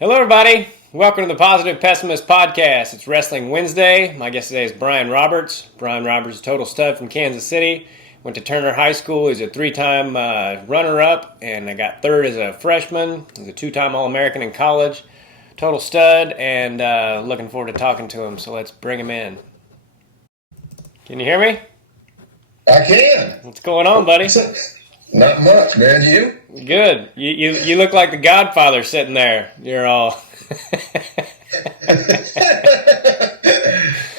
Hello, everybody. Welcome to the Positive Pessimist Podcast. It's Wrestling Wednesday. My guest today is Brian Roberts. Brian Roberts is a total stud from Kansas City. Went to Turner High School. He's a three-time runner-up, and I got third as a freshman. He's a two-time All-American in college. Total stud, and looking forward to talking to him. So let's bring him in. Can you hear me? I can. What's going on, buddy? Not much, man. You? Good. You look like the Godfather sitting there. You're all.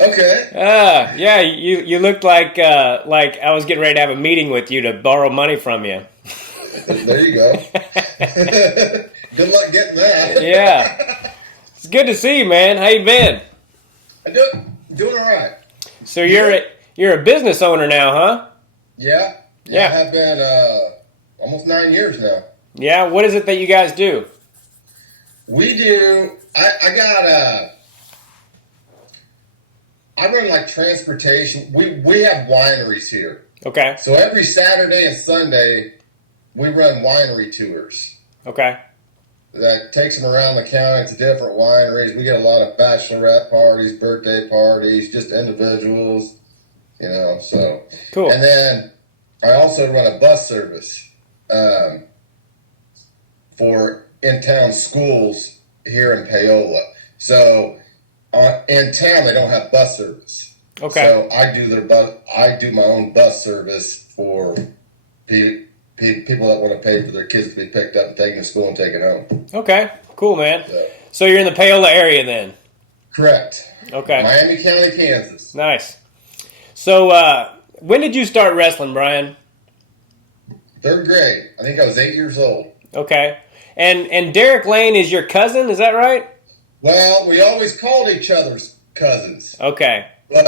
Okay. Yeah. You looked like I was getting ready to have a meeting with you to borrow money from you. There you go. Good luck getting that. Yeah. It's good to see you, man. How you been? I'm doing all right. So you're a business owner now, huh? Yeah. Yeah. I have been almost 9 years now. Yeah. What is it that you guys do? We do. I run like transportation. We have wineries here. Okay. So every Saturday and Sunday, we run winery tours. Okay. That takes them around the county to different wineries. We get a lot of bachelorette parties, birthday parties, just individuals, so. Cool. And then I also run a bus service for in-town schools here in Paola. So in town, they don't have bus service. Okay. So I do my own bus service for people that want to pay for their kids to be picked up and taken to school and taken home. Okay. Cool, man. So you're in the Paola area then? Correct. Okay. Miami County, Kansas. Nice. So when did you start wrestling, Brian? Third grade. I think I was 8 years old. Okay. And Derek Lane is your cousin, is that right? Well, we always called each other's cousins. Okay. But,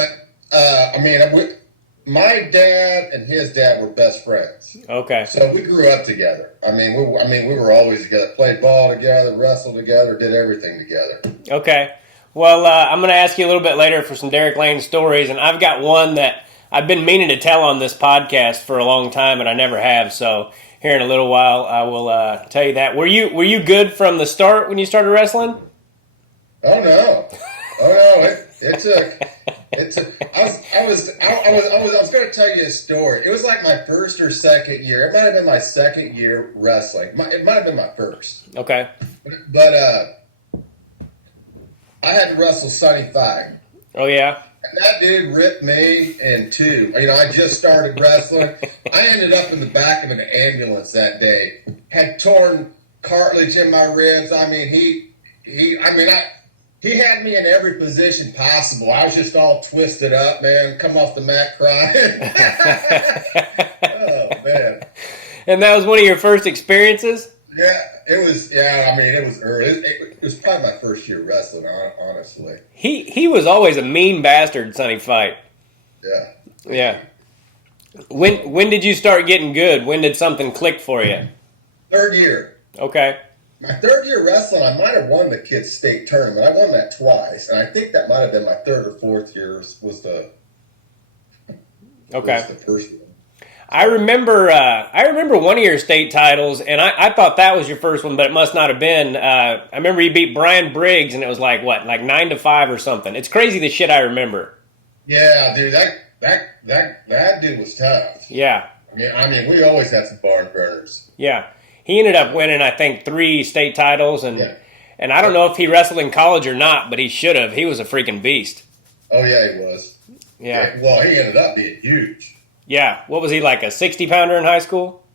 my dad and his dad were best friends. Okay. So we grew up together. We were always together. Played ball together, wrestled together, did everything together. Okay. Well, I'm going to ask you a little bit later for some Derek Lane stories, and I've got one that I've been meaning to tell on this podcast for a long time, and I never have. So here in a little while, I will tell you that. Were you good from the start when you started wrestling? Oh no! It took. I was going to tell you a story. It was like my first or second year. It might have been my second year wrestling. It might have been my first. Okay. But I had to wrestle Sonny Five. Oh yeah. And that dude ripped me in two. I just started wrestling. I ended up in the back of an ambulance that day. Had torn cartilage in my ribs. He had me in every position possible. I was just all twisted up, man. Come off the mat crying. Oh, man. And that was one of your first experiences? Yeah, it was. Yeah, it was early. It was probably my first year wrestling, honestly. He was always a mean bastard, Sonny Fight. Yeah. Yeah. When did you start getting good? When did something click for you? Third year. Okay. My third year wrestling, I might have won the kids' state tournament. I won that twice, and I think that might have been my third or fourth year was the first one. I remember one of your state titles, and I thought that was your first one, but it must not have been. I remember you beat Brian Briggs, and it was like 9-5 or something. It's crazy the shit I remember. Yeah, dude, that dude was tough. Yeah. We always had some barn burners. Yeah. He ended up winning, I think, 3 state titles, and I don't know if he wrestled in college or not, but he should have. He was a freaking beast. Oh, yeah, he was. Yeah. Well, he ended up being huge. Yeah. What was he, like a 60-pounder in high school?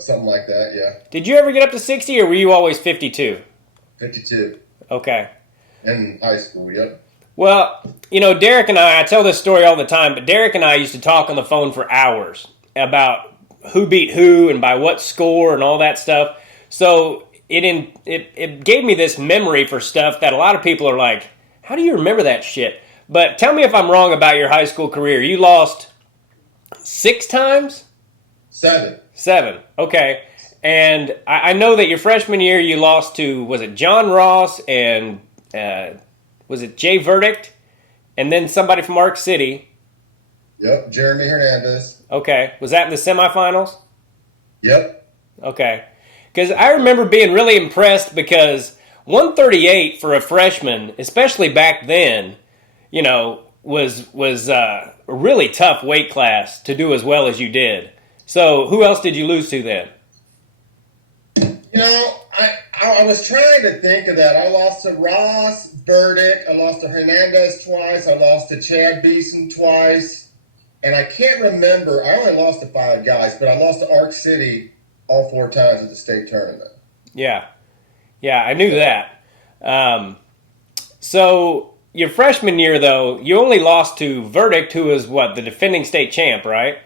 Something like that, yeah. Did you ever get up to 60, or were you always 52? 52. Okay. In high school, yep. Well, Derek and I tell this story all the time, but Derek and I used to talk on the phone for hours about who beat who and by what score and all that stuff. So it gave me this memory for stuff that a lot of people are like, how do you remember that shit? But tell me if I'm wrong about your high school career. You lost 6 times? 7. 7. Okay. And I know that your freshman year you lost to, was it John Ross and was it Jay Verdict? And then somebody from Arc City. Yep, Jeremy Hernandez. Okay. Was that in the semifinals? Yep. Okay. Because I remember being really impressed because 138 for a freshman, especially back then, was a really tough weight class to do as well as you did. So who else did you lose to then? I was trying to think of that. I lost to Ross Burdick. I lost to Hernandez twice. I lost to Chad Beeson twice. And I can't remember. I only lost to 5 guys, but I lost to Arc City all 4 times at the state tournament. Yeah. Yeah, I knew that. So your freshman year, though, you only lost to Verdict, who was, the defending state champ, right?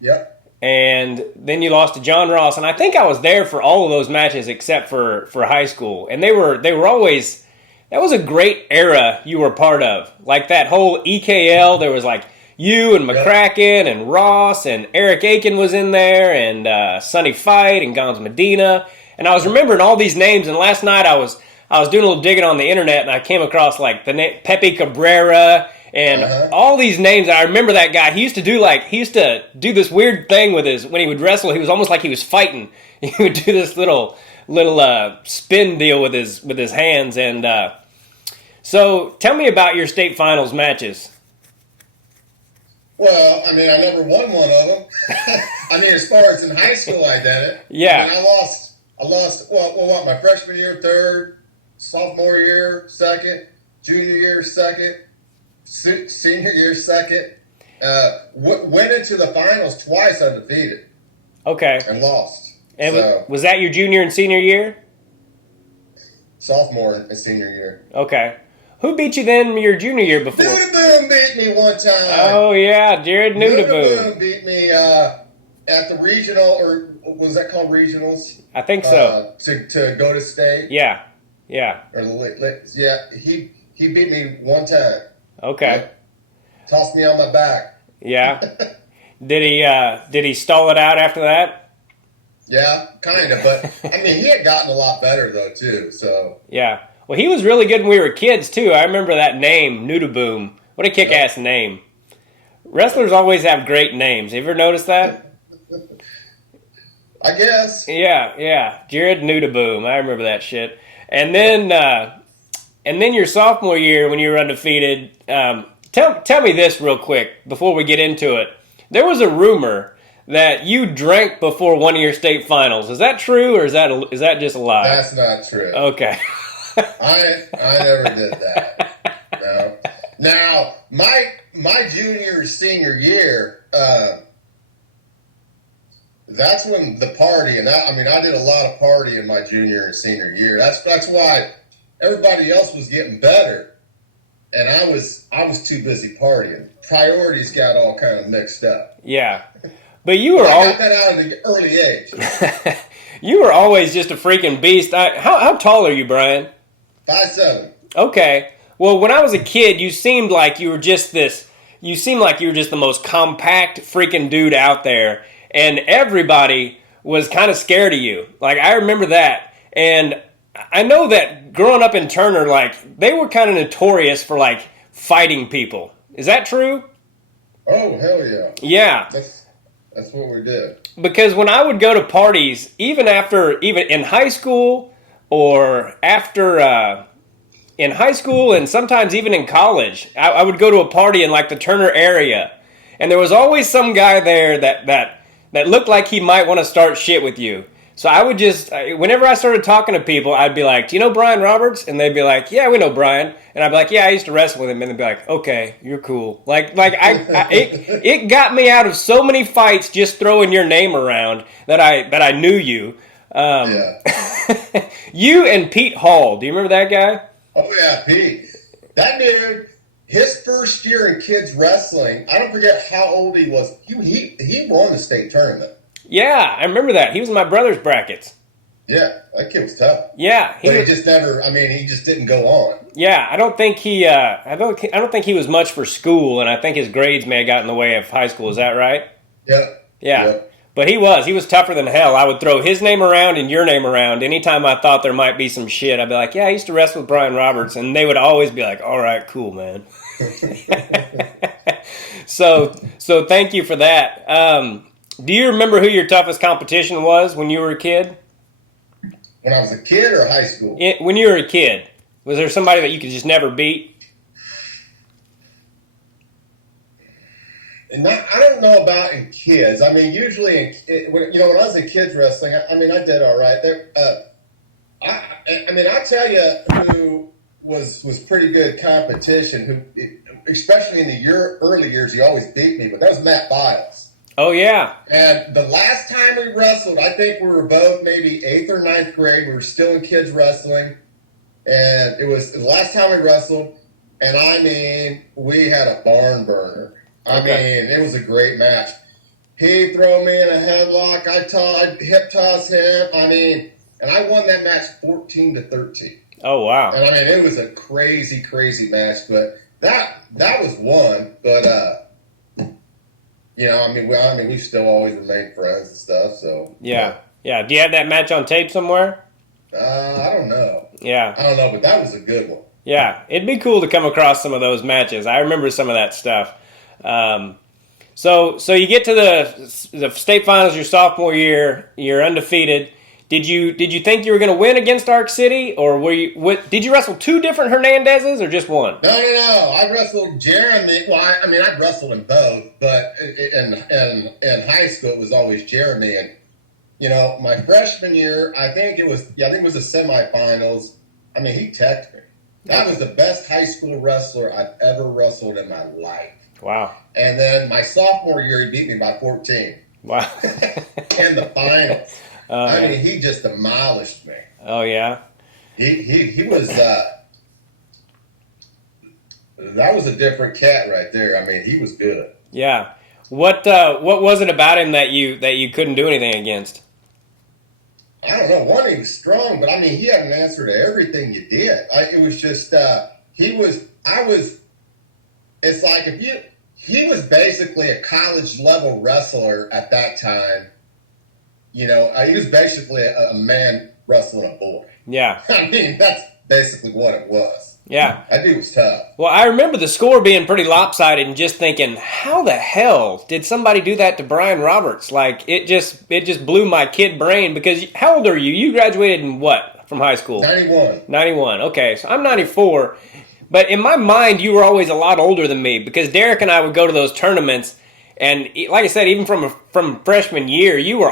Yep. And then you lost to John Ross, and I think I was there for all of those matches except for high school. And they were always, that was a great era you were part of. Like that whole EKL, there was like you and McCracken and Ross and Eric Aiken was in there and Sonny Fight and Gons Medina. And I was remembering all these names, and last night I was doing a little digging on the internet, and I came across like the name Pepe Cabrera and all these names. I remember that guy. He used to do this weird thing with when he would wrestle. He was almost like he was fighting. He would do this little spin deal with his hands. And so, tell me about your state finals matches. Well, I mean, I never won one of them. I mean, as far as in high school, I did it. Yeah. I mean, I lost. Well, my freshman year, 3rd, sophomore year, 2nd, junior year, 2nd. Senior year, 2nd. Went into the finals twice undefeated. Okay. And lost. And was that your junior and senior year? Sophomore and senior year. Okay. Who beat you then your junior year before? Nudaboom beat me one time. Oh, yeah. Jared Nudaboom. Nudaboom beat me at the regional, or was that called regionals? I think so. To go to state. Yeah. Yeah. He beat me one time. Okay. Tossed me on my back. Yeah. Did he stall it out after that? Yeah, kind of. But, I mean, he had gotten a lot better, though, too. So. Yeah. Well, he was really good when we were kids, too. I remember that name, Nudaboom. What a kick-ass name. Wrestlers always have great names. Have you ever noticed that? I guess. Yeah. Jared Nudaboom. I remember that shit. And then your sophomore year when you were undefeated, tell me this real quick before we get into it. There was a rumor that you drank before one of your state finals. Is that true, or is that just a lie? That's not true. Okay. I never did that. No. Now, my junior senior year, that's when the party, and I did a lot of party in my junior and senior year. That's why everybody else was getting better, and I was too busy partying. Priorities got all kind of mixed up. Yeah, but you were I got that out of the early age. You were always just a freaking beast. How tall are you, Brian? 5'7". Okay. Well, when I was a kid, you seemed like you were just this. You seemed like you were just the most compact freaking dude out there, and everybody was kind of scared of you. Like, I remember that, and I know that growing up in Turner, like, they were kind of notorious for, like, fighting people. Is that true? Oh, hell yeah. Yeah. That's what we did. Because when I would go to parties, even in high school or after, in high school and sometimes even in college, I would go to a party in, like, the Turner area, and there was always some guy there that looked like he might want to start shit with you. So I would just, whenever I started talking to people, I'd be like, do you know Brian Roberts? And they'd be like, yeah, we know Brian. And I'd be like, yeah, I used to wrestle with him. And they'd be like, okay, you're cool. It got me out of so many fights just throwing your name around that I knew you. Yeah. You and Pete Hall, do you remember that guy? Oh yeah, Pete. That dude, his first year in kids wrestling, I don't forget how old he was. He won the state tournament. Yeah, I remember that. He was in my brother's brackets. Yeah, that kid was tough. Yeah, he just never. I mean, he just didn't go on. Yeah, I don't think he. I don't think he was much for school, and I think his grades may have got in the way of high school. Is that right? Yep. Yeah. Yep. But he was tougher than hell. I would throw his name around and your name around. Anytime I thought there might be some shit, I'd be like, yeah, I used to wrestle with Brian Roberts. And they would always be like, all right, cool, man. So thank you for that. Do you remember who your toughest competition was when you were a kid? When I was a kid or high school? When you were a kid, was there somebody that you could just never beat? And I don't know about in kids. I mean, usually, when I was in kids wrestling, I did all right. I'll tell you who was pretty good competition. Who, especially in the early years, he always beat me. But that was Matt Biles. Oh yeah. And the last time we wrestled, I think we were both maybe 8th or 9th grade. We were still in kids wrestling, and it was the last time we wrestled. And I mean, we had a barn burner. I mean, it was a great match. He threw me in a headlock. I hip tossed him. I mean, and I won that match 14-13. Oh wow! And I mean, it was a crazy, crazy match. But that was one. But we still always remain friends and stuff. So yeah. Do you have that match on tape somewhere? I don't know. Yeah, I don't know, but that was a good one. Yeah, it'd be cool to come across some of those matches. I remember some of that stuff. So you get to the state finals your sophomore year. You're undefeated. Did you think you were going to win against Arc City, or did you wrestle two different Hernandezes or just one? No. I wrestled Jeremy. Well, I wrestled in both, but in high school it was always Jeremy. And my freshman year, I think it was the semifinals. I mean, he teched me. That was the best high school wrestler I've ever wrestled in my life. Wow. And then my sophomore year, he beat me by 14. Wow. In the finals. He just demolished me. Oh, yeah? He was, that was a different cat right there. I mean, he was good. Yeah. What was it about him that you couldn't do anything against? I don't know. One, he was strong, but I mean, he had an answer to everything you did. It was just, it's like he was basically a college level wrestler at that time. He was basically a man wrestling a boy. Yeah. I mean, that's basically what it was. Yeah. That dude was tough. Well, I remember the score being pretty lopsided and just thinking, how the hell did somebody do that to Brian Roberts? Like, it just blew my kid brain because how old are you? You graduated in what from high school? 91. 91. Okay, so I'm 94. But in my mind, you were always a lot older than me because Derek and I would go to those tournaments. And like I said, even from freshman year, you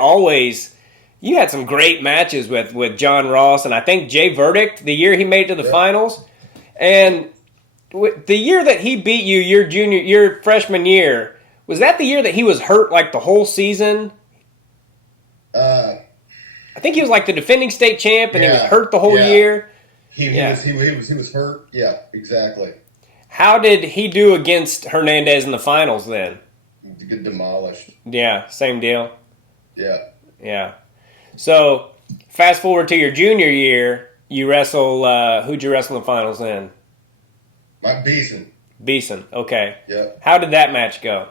had some great matches with John Ross. And I think Jay Verdict, the year he made it to the finals. And the year that he beat you, your freshman year, was that the year that he was hurt like the whole season? I think he was like the defending state champ, and he was hurt the whole year. He was hurt. Yeah, exactly. How did he do against Hernandez in the finals then? He get demolished. Yeah, same deal. Yeah. So fast forward to your junior year. You wrestle, who'd you wrestle in the finals then? Mike Beeson. Beeson, okay. Yeah. How did that match go?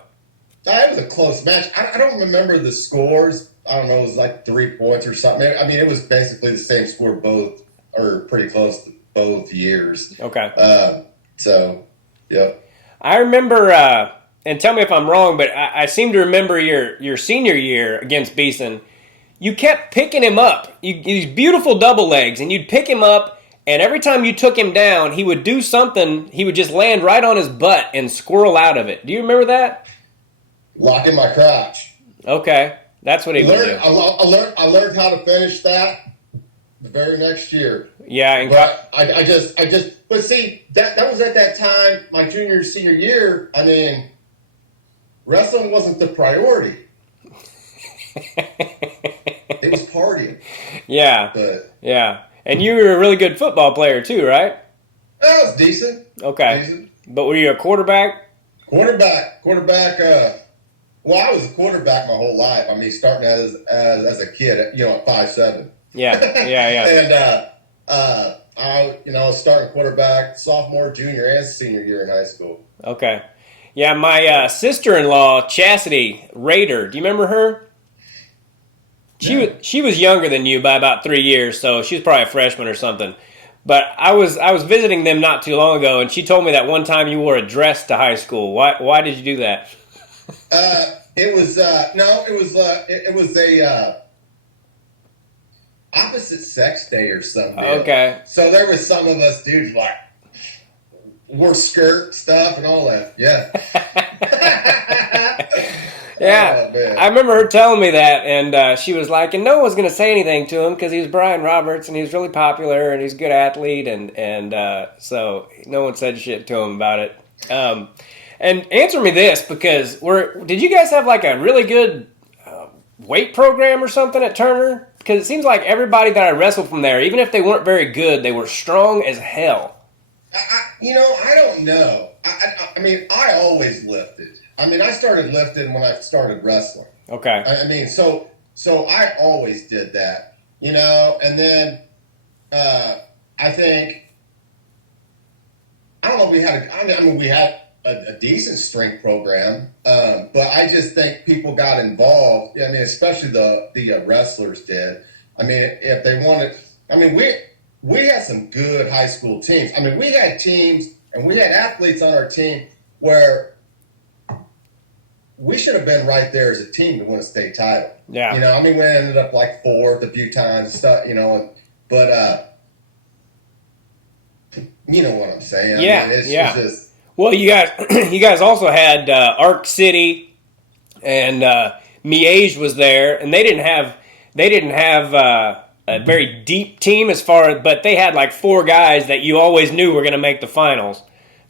That was a close match. I don't remember the scores. I don't know, it was like 3 points or something. I mean, it was basically the same score both, or pretty close to both years. Okay. Yeah. I remember, and tell me if I'm wrong, but I seem to remember your senior year against Beeson. You kept picking him up. These beautiful double legs, and you'd pick him up, and every time you took him down, he would do something. He would just land right on his butt and squirrel out of it. Do you remember that? Lock in my crotch. Okay, that's what he would do. I learned how to finish that the very next year. Yeah, but but see, that was at that time, my junior, senior year. I mean, wrestling wasn't the priority. It was partying. Yeah. But, yeah. And you were a really good football player too, right? That was decent. Okay. Decent. But were you a quarterback? Quarterback. Well, I was a quarterback my whole life. I mean, starting as a kid, at 5'7". Yeah. And I was starting quarterback sophomore, junior, and senior year in high school. Okay. Yeah, my sister-in-law, Chastity Rader, do you remember her? She was younger than you by about 3 years, so she was probably a freshman or something. But I was visiting them not too long ago, and she told me that one time you wore a dress to high school. Why did you do that? opposite sex day or something. Okay. So there was some of us dudes like wore skirt stuff and all that. Yeah. Yeah, Oh, I remember her telling me that, and she was like, and no one was going to say anything to him because he was Brian Roberts, and he was really popular, and he's a good athlete, and so no one said shit to him about it. And answer me this, because did you guys have like a really good weight program or something at Turner? Because it seems like everybody that I wrestled from there, even if they weren't very good, they were strong as hell. I don't know. I mean, I always lifted. I mean, I started lifting when I started wrestling. Okay. I mean, so I always did that, and then I think, I don't know if we had we had a decent strength program, but I just think people got involved. I mean, especially the wrestlers did. I mean, if they wanted, I mean, we had some good high school teams. I mean, we had teams and we had athletes on our team where we should have been right there as a team to win a state title. Yeah. I mean, we ended up like fourth a few times and stuff, but you know what I'm saying? Yeah. I mean, it's just. Well, you guys also had Arc City and Miege was there, and they didn't have a very deep team but they had like 4 guys that you always knew were going to make the finals.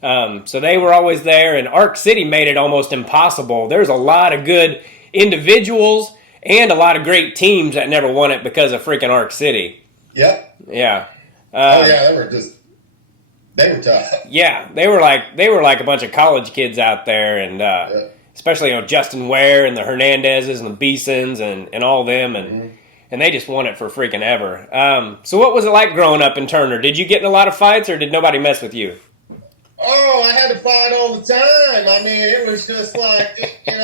So they were always there, and Arc City made it almost impossible. There's a lot of good individuals and a lot of great teams that never won it because of freaking Arc City. Yep. Yeah. They were tough. Yeah, they were like a bunch of college kids out there, and especially Justin Ware and the Hernandezes and the Beesons and all of them, and they just won it for freaking ever. So what was it like growing up in Turner? Did you get in a lot of fights, or did nobody mess with you? Oh, I had to fight all the time. I mean, it was just like, and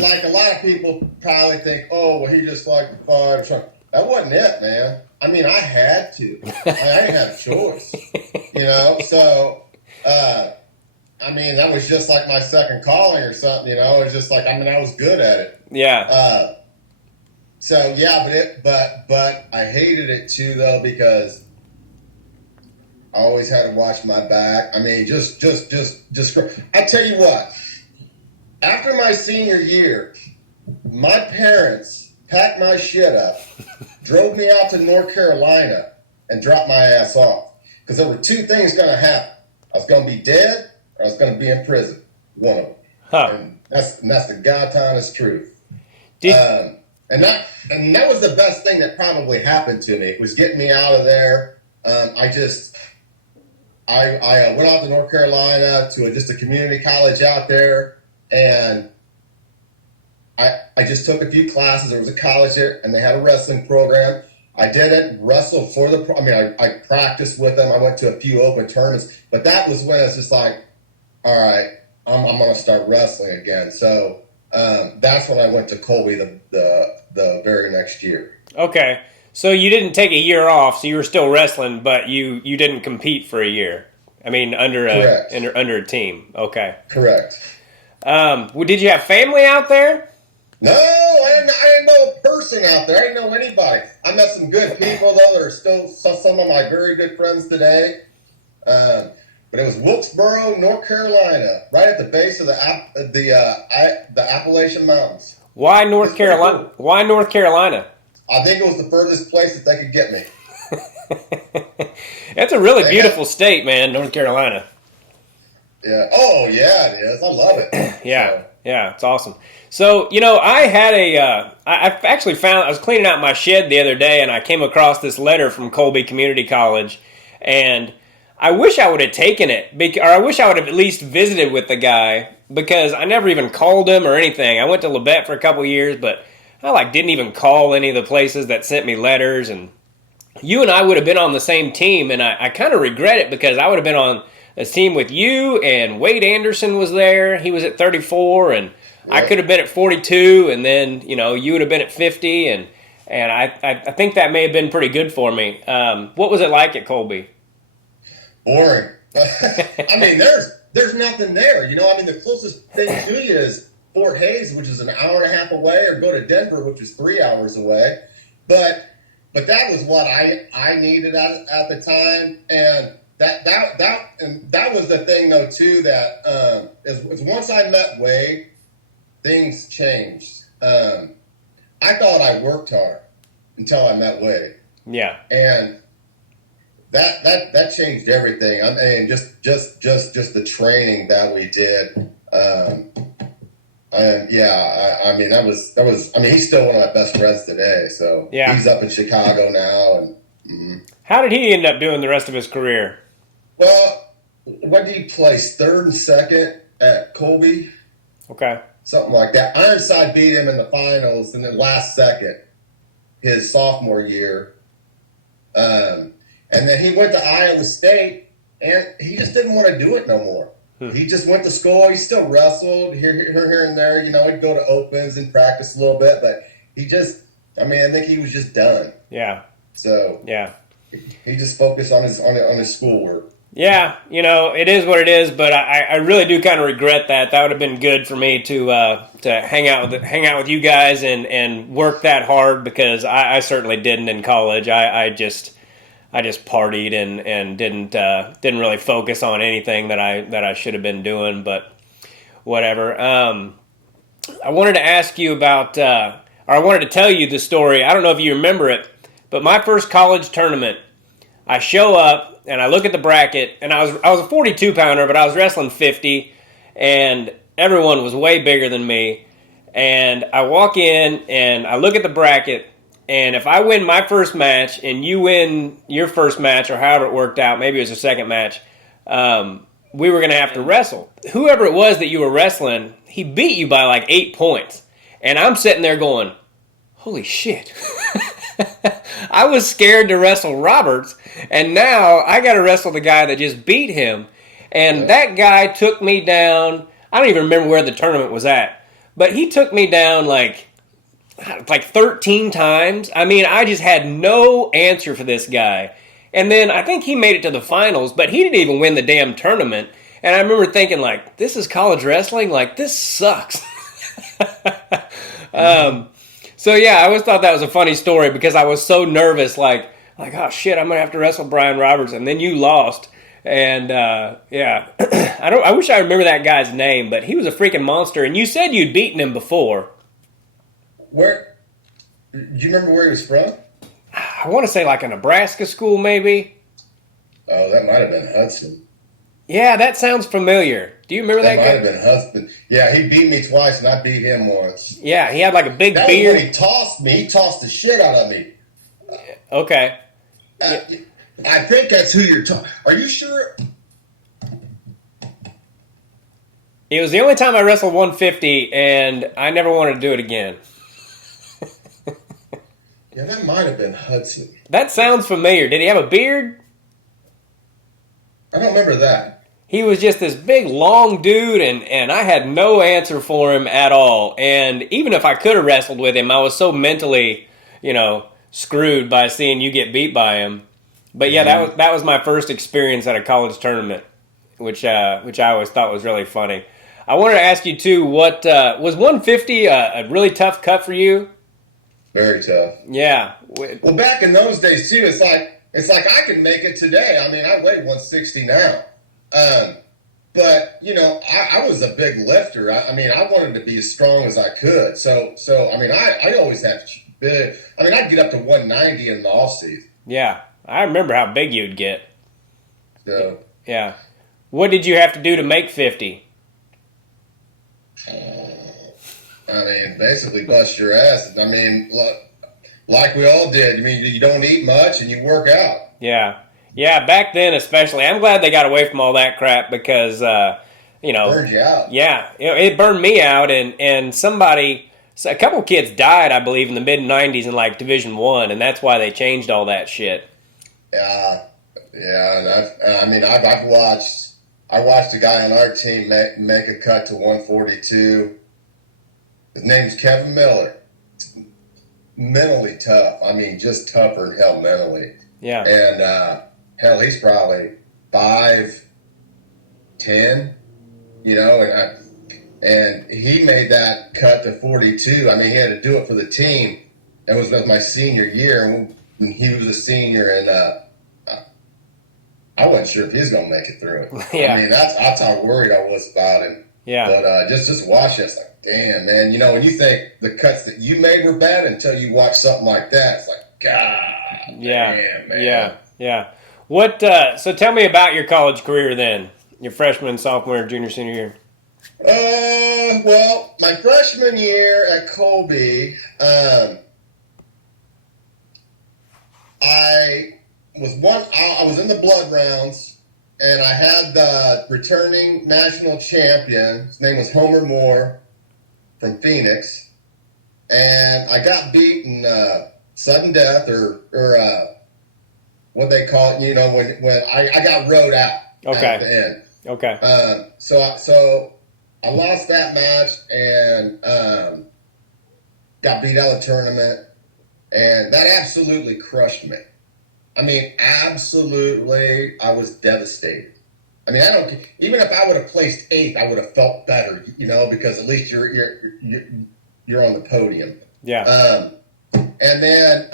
like a lot of people probably think, oh, well, he just liked to fight. That wasn't it, man. I mean, I had to. I didn't have a choice, So, I mean, that was just like my second calling or something, It was just like, I mean, I was good at it. Yeah. So yeah, but I hated it too though because I always had to watch my back. I mean, just. I tell you what. After my senior year, my parents packed my shit up, drove me out to North Carolina, and dropped my ass off because there were 2 things going to happen. I was going to be dead, or I was going to be in prison. One of them. Huh. And that's the God's honest truth. And that was the best thing that probably happened to me, was getting me out of there. I went off to North Carolina to just a community college out there, and I just took a few classes. There was a college there, and they had a wrestling program. I didn't wrestle for I practiced with them. I went to a few open tournaments, but that was when it's just like, all right, I'm going to start wrestling again. So that's when I went to Colby the very next year. Okay. So you didn't take a year off, so you were still wrestling, but you didn't compete for a year. I mean, under a team. Okay. Correct. Did you have family out there? No, I didn't know a person out there. I didn't know anybody. I met some good people, though. That are still some of my very good friends today. But it was Wilkesboro, North Carolina, right at the base of the Appalachian Mountains. Why North Carolina? Why North Carolina? I think it was the furthest place that they could get me. That's a really beautiful state, man, North Carolina. Yeah. Oh, yeah, it is. I love it. Yeah. Yeah, it's awesome. So, I had I actually found, I was cleaning out my shed the other day, and I came across this letter from Colby Community College, and I wish I would have taken it, or I wish I would have at least visited with the guy, because I never even called him or anything. I went to Labette for a couple years, but I didn't even call any of the places that sent me letters, and you and I would have been on the same team, and I kind of regret it, because I would have been on a team with you, and Wade Anderson was there. He was at 34, and yeah. I could have been at 42, and then, you would have been at 50, and I think that may have been pretty good for me. What was it like at Colby? Boring. I mean, there's nothing there. The closest thing to you is Fort Hays, which is an hour and a half away, or go to Denver, which is 3 hours away. But that was what I needed at the time, and that was the thing though too, that is once I met Wade, things changed. I thought I worked hard until I met Wade. Yeah. And that changed everything. I mean, just the training that we did. And yeah, I mean, that was. I mean, he's still one of my best friends today. So yeah, he's up in Chicago now. And how did he end up doing the rest of his career? Well, what did he place? Third and second at Colby. Okay. Something like that. Ironside beat him in the finals in the last second, his sophomore year. And then he went to Iowa State, and he just didn't want to do it no more. He just went to school. He still wrestled here and there. You know, he'd go to opens and practice a little bit, but he just, I mean, I think he was just done. Yeah. So yeah, he just focused on his schoolwork. Yeah, you know, it is what it is, but I really do kind of regret that. That would have been good for me to hang out with you guys and work that hard, because I certainly didn't in college. I just partied and didn't really focus on anything that I should have been doing, but whatever. I wanted to ask you about, or I wanted to tell you the story. I don't know if you remember it, but my first college tournament, I show up and I look at the bracket, and I was a 42 pounder, but I was wrestling 50, and everyone was way bigger than me. And I walk in and I look at the bracket, and if I win my first match and you win your first match, or however it worked out, maybe it was a second match, we were going to have to wrestle. Whoever it was that you were wrestling, he beat you by like 8 points. And I'm sitting there going, holy shit. I was scared to wrestle Roberts, and now I got to wrestle the guy that just beat him. And that guy took me down. I don't even remember where the tournament was at, but he took me down like 13 times. I mean, I just had no answer for this guy. And then I think he made it to the finals, but he didn't even win the damn tournament. And I remember thinking, like, this is college wrestling? Like, this sucks. So yeah, I always thought that was a funny story, because I was so nervous, like oh shit, I'm gonna have to wrestle Brian Roberts, and then you lost, and yeah, I wish I remember that guy's name, but he was a freaking monster, and you said you'd beaten him before. Where? Do you remember where he was from? I want to say like a Nebraska school, maybe. Oh, that might have been Hudson. Yeah, that sounds familiar. Do you remember that guy? That might have been Hudson. Yeah, he beat me twice, and I beat him once. Yeah, he had like a big that beard. Was when he tossed me. He tossed the shit out of me. Okay. I think that's who you're talking. Are you sure? It was the only time I wrestled 150, and I never wanted to do it again. Yeah, that might have been Hudson. That sounds familiar. Did he have a beard? I don't remember that. He was just this big, long dude, and I had no answer for him at all. And even if I could have wrestled with him, I was so mentally, screwed by seeing you get beat by him. But yeah, that was my first experience at a college tournament, which I always thought was really funny. I wanted to ask you too, what was 150 a really tough cut for you? Very tough. Yeah. Well, back in those days too, it's like I can make it today. I mean, I weigh 160 now. But I was a big lifter. I mean, I wanted to be as strong as I could. So I mean, I always had big. I mean, I'd get up to 190 in the off season. Yeah, I remember how big you'd get. So yeah, what did you have to do to make 50? I mean, basically bust your ass. I mean, like we all did. I mean, you don't eat much and you work out. Yeah. Yeah, back then especially. I'm glad they got away from all that crap, because, burned you out. Yeah, it burned me out, and a couple kids died, I believe, in the mid-'90s in like Division I, and that's why they changed all that shit. Yeah, and I've watched a guy on our team make a cut to 142. His name's Kevin Miller. Mentally tough. I mean, just tougher than hell mentally. Yeah. And hell, he's probably 5'10", and and he made that cut to 42. I mean, he had to do it for the team. It was my senior year, and he was a senior, and I wasn't sure if he was going to make it through it. Yeah. I mean, that's how worried I was about him. Yeah. But just watch this, like, damn, man. You know, when you think the cuts that you made were bad until you watch something like that, it's like, God, yeah, damn, man. Yeah, yeah. What? So tell me about your college career then. Your freshman, sophomore, junior, senior year. Well, my freshman year at Colby, I was in the blood rounds, and I had the returning national champion. His name was Homer Moore from Phoenix, and I got beat in sudden death or what they call it. You know, when I got rode out at the end. Okay. So I lost that match and got beat out of the tournament, and that absolutely crushed me. I mean, absolutely, I was devastated. I mean, even if I would have placed 8th, I would have felt better, you know, because at least you're on the podium. Yeah. And then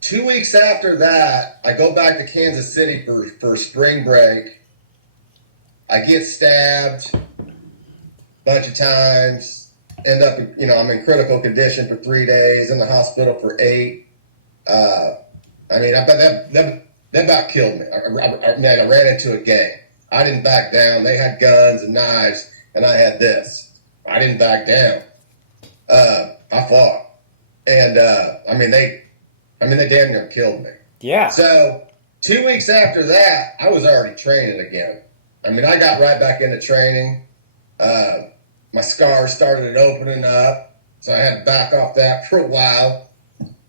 2 weeks after that, I go back to Kansas City for spring break. I get stabbed a bunch of times. End up, you know, I'm in critical condition for 3 days, in the hospital for 8. I mean, that about killed me. I ran into a gang. I didn't back down. They had guns and knives, and I had this. I didn't back down. I fought, and they damn near killed me. Yeah. So 2 weeks after that, I was already training again. I mean, I got right back into training. My scars started opening up, so I had to back off that for a while.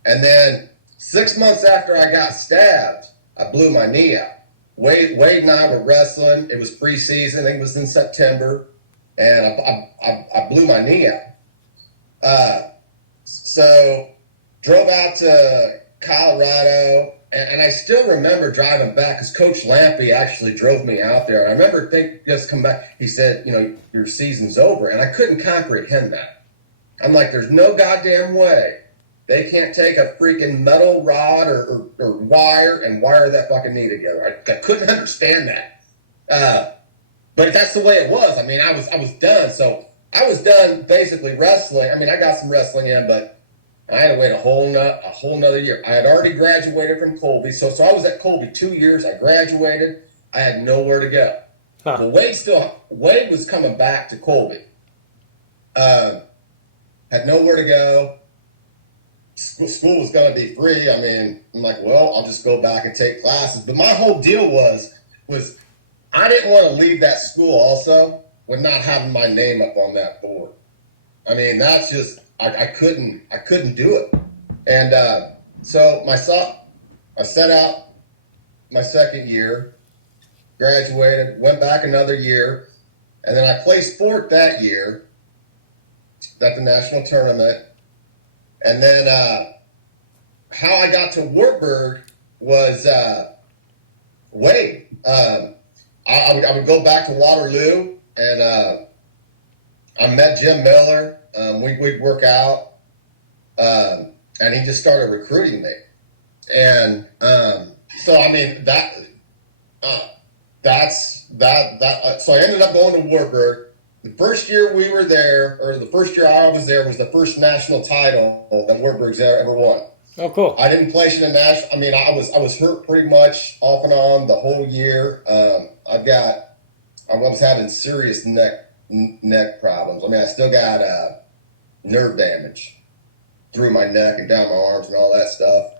And then 6 months after I got stabbed, I blew my knee out. Wade and I were wrestling. It was preseason. I think it was in September. And I blew my knee out. So drove out to Colorado. And I still remember driving back because Coach Lampy actually drove me out there. I remember just come back. He said, you know, your season's over. And I couldn't comprehend that. I'm like, there's no goddamn way they can't take a freaking metal rod or wire and wire that fucking knee together. I couldn't understand that. But that's the way it was. I mean, I was done. So I was done basically wrestling. I mean, I got some wrestling in, but I had to wait a whole nother year. I had already graduated from Colby. So I was at Colby 2 years. I graduated. I had nowhere to go. Huh. Well, Wade was coming back to Colby. Had nowhere to go. School was going to be free. I mean, I'm like, well, I'll just go back and take classes. But my whole deal was I didn't want to leave that school also with not having my name up on that board. I mean, that's just, I couldn't do it. And so I set out my second year, graduated, went back another year, and then I placed 4th that year at the national tournament. And then how I got to Wartburg was Wade. I would go back to Waterloo, and I met Jim Miller. We'd work out, and he just started recruiting me. And so, I mean, so I ended up going to Wartburg. The first year we were there, or the first year I was there, was the first national title that Wartburg's ever won. Oh, cool. I didn't place in a national. I mean, I was hurt pretty much off and on the whole year. I was having serious neck problems. I mean, I still got nerve damage through my neck and down my arms and all that stuff.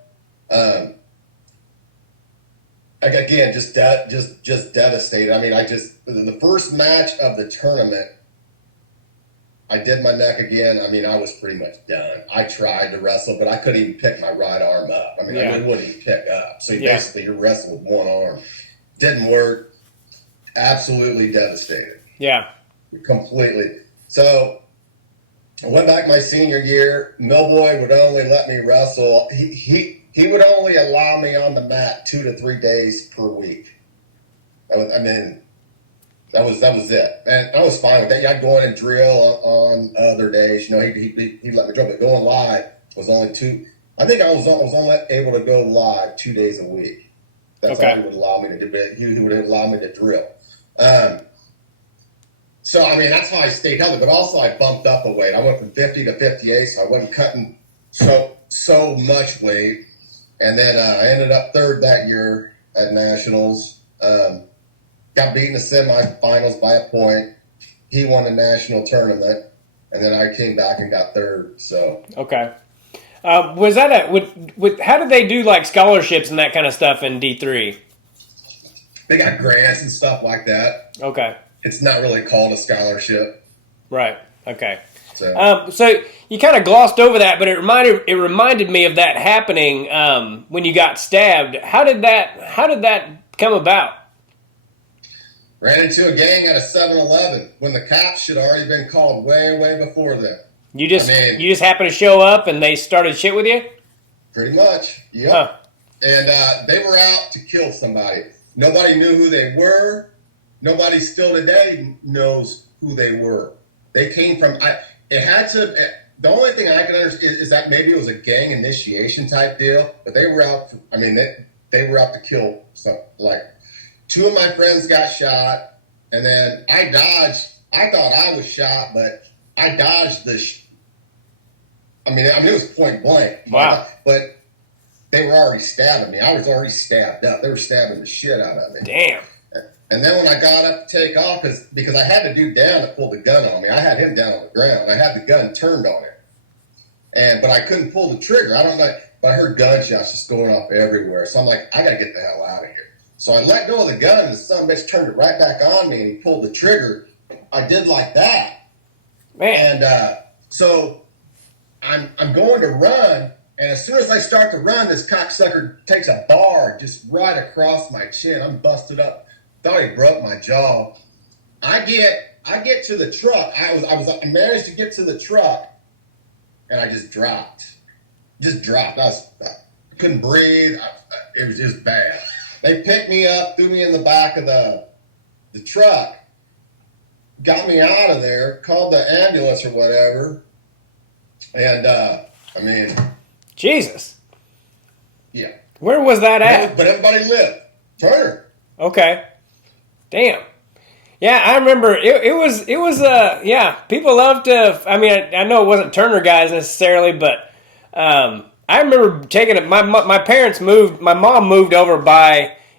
Again, just devastated. I mean, the first match of the tournament, I did my neck again. I mean, I was pretty much done. I tried to wrestle, but I couldn't even pick my right arm up. I mean, I really wouldn't even pick up. So basically, you're wrestling with one arm. Didn't work. Absolutely devastated. Yeah. Completely. So I went back my senior year. Millboy would only let me wrestle. He would only allow me on the mat 2 to 3 days per week. I mean, That was it, and I was fine with that. Yeah, I'd go in and drill on other days. You know, he let me drill, but going live was only two. I think I was only able to go live 2 days a week. That's all he would allow me to do. He would allow me to drill. So I mean, that's how I stayed healthy. But also, I bumped up a weight. I went from 50 to 58, so I wasn't cutting so much weight. And then I ended up third that year at nationals. Got beaten in the semifinals by a point. He won the national tournament, and then I came back and got third. So okay. Was that how did they do like scholarships and that kind of stuff in D3? They got grants and stuff like that. Okay. It's not really called a scholarship. Right. Okay. So you kind of glossed over that, but it reminded me of that happening when you got stabbed. How did that come about? Ran into a gang at a 7-Eleven when the cops should have already been called way before then. You just happened to show up and they started shit with you? Pretty much, yeah. Huh. And they were out to kill somebody. Nobody knew who they were. Nobody still today knows who they were. They came from. The only thing I can understand is that maybe it was a gang initiation type deal, but they were out. They were out to kill some. Like, two of my friends got shot, and then I dodged. I thought I was shot, but I dodged it was point blank. Wow. But they were already stabbing me. I was already stabbed up. They were stabbing the shit out of me. Damn. And then when I got up to take off, because I had the dude down to pull the gun on me. I had him down on the ground. I had the gun turned on him. But I couldn't pull the trigger. I don't know. But I heard gunshots just going off everywhere. So I'm like, I got to get the hell out of here. So I let go of the gun, and the son of a bitch turned it right back on me, and he pulled the trigger. I did like that. Man. And so I'm going to run, and as soon as I start to run, this cocksucker takes a bar just right across my chin. I'm busted up. Thought he broke my jaw. I get to the truck. I managed to get to the truck, and I just dropped. I couldn't breathe. It was just bad. They picked me up, threw me in the back of the truck, got me out of there, called the ambulance or whatever, and Jesus. Yeah. Where was that at? But everybody lived. Turner. Okay. Damn. Yeah, I remember it was people loved to, I know it wasn't Turner guys necessarily, but I remember taking it, my parents moved, my mom moved over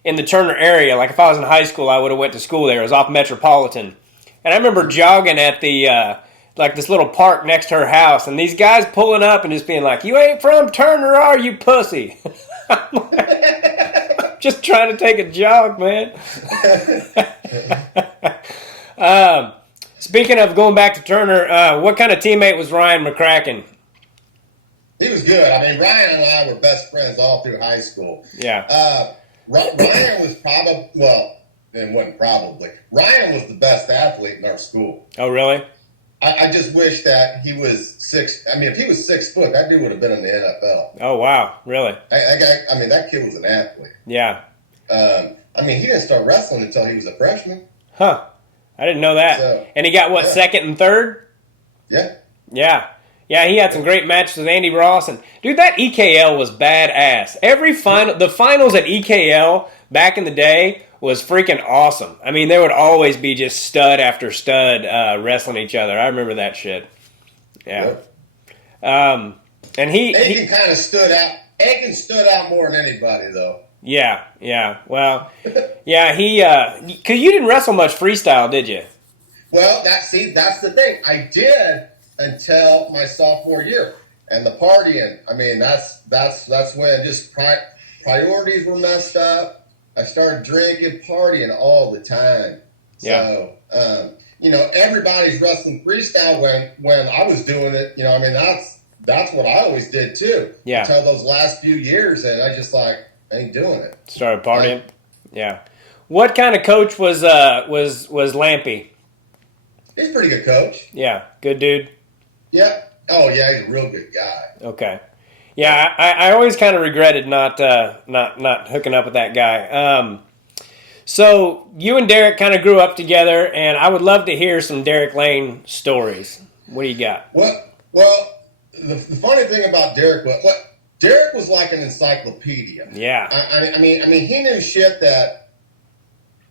in the Turner area. Like if I was in high school, I would have went to school there. It was off Metropolitan. And I remember jogging at the, like this little park next to her house, and these guys pulling up and just being like, "You ain't from Turner, are you, pussy?" Just trying to take a jog, man. Speaking of going back to Turner, what kind of teammate was Ryan McCracken? He was good. Ryan and I were best friends all through high school. Yeah. Ryan was Ryan was the best athlete in our school. Oh, really? I just wish that he was 6. If he was 6 foot, that dude would have been in the NFL. Oh, wow. Really? That kid was an athlete. Yeah. He didn't start wrestling until he was a freshman. Huh. I didn't know that. So, and he got, second and third? Yeah. Yeah. Yeah, he had some great matches with Andy Ross. And, dude, that EKL was badass. The finals at EKL back in the day was freaking awesome. There would always be just stud after stud wrestling each other. I remember that shit. Yeah. Yep. And Aiken kind of stood out. Aiken stood out more than anybody, though. Yeah. Well, yeah, because you didn't wrestle much freestyle, did you? Well, that's the thing. I did until my sophomore year. And the partying, that's when just priorities were messed up. I started drinking, partying all the time. Yeah. So, everybody's wrestling freestyle when I was doing it. That's what I always did too. Yeah. Until those last few years, and I just I ain't doing it. Started partying. Yeah. What kind of coach was Lampy? He's a pretty good coach. Yeah. Good dude. Yeah. Oh yeah, he's a real good guy. Okay. Yeah, I always kind of regretted not hooking up with that guy. So you and Derek kind of grew up together, and I would love to hear some Derek Lane stories. What do you got? Well, the funny thing about Derek was, Derek was like an encyclopedia. Yeah. I mean, he knew shit that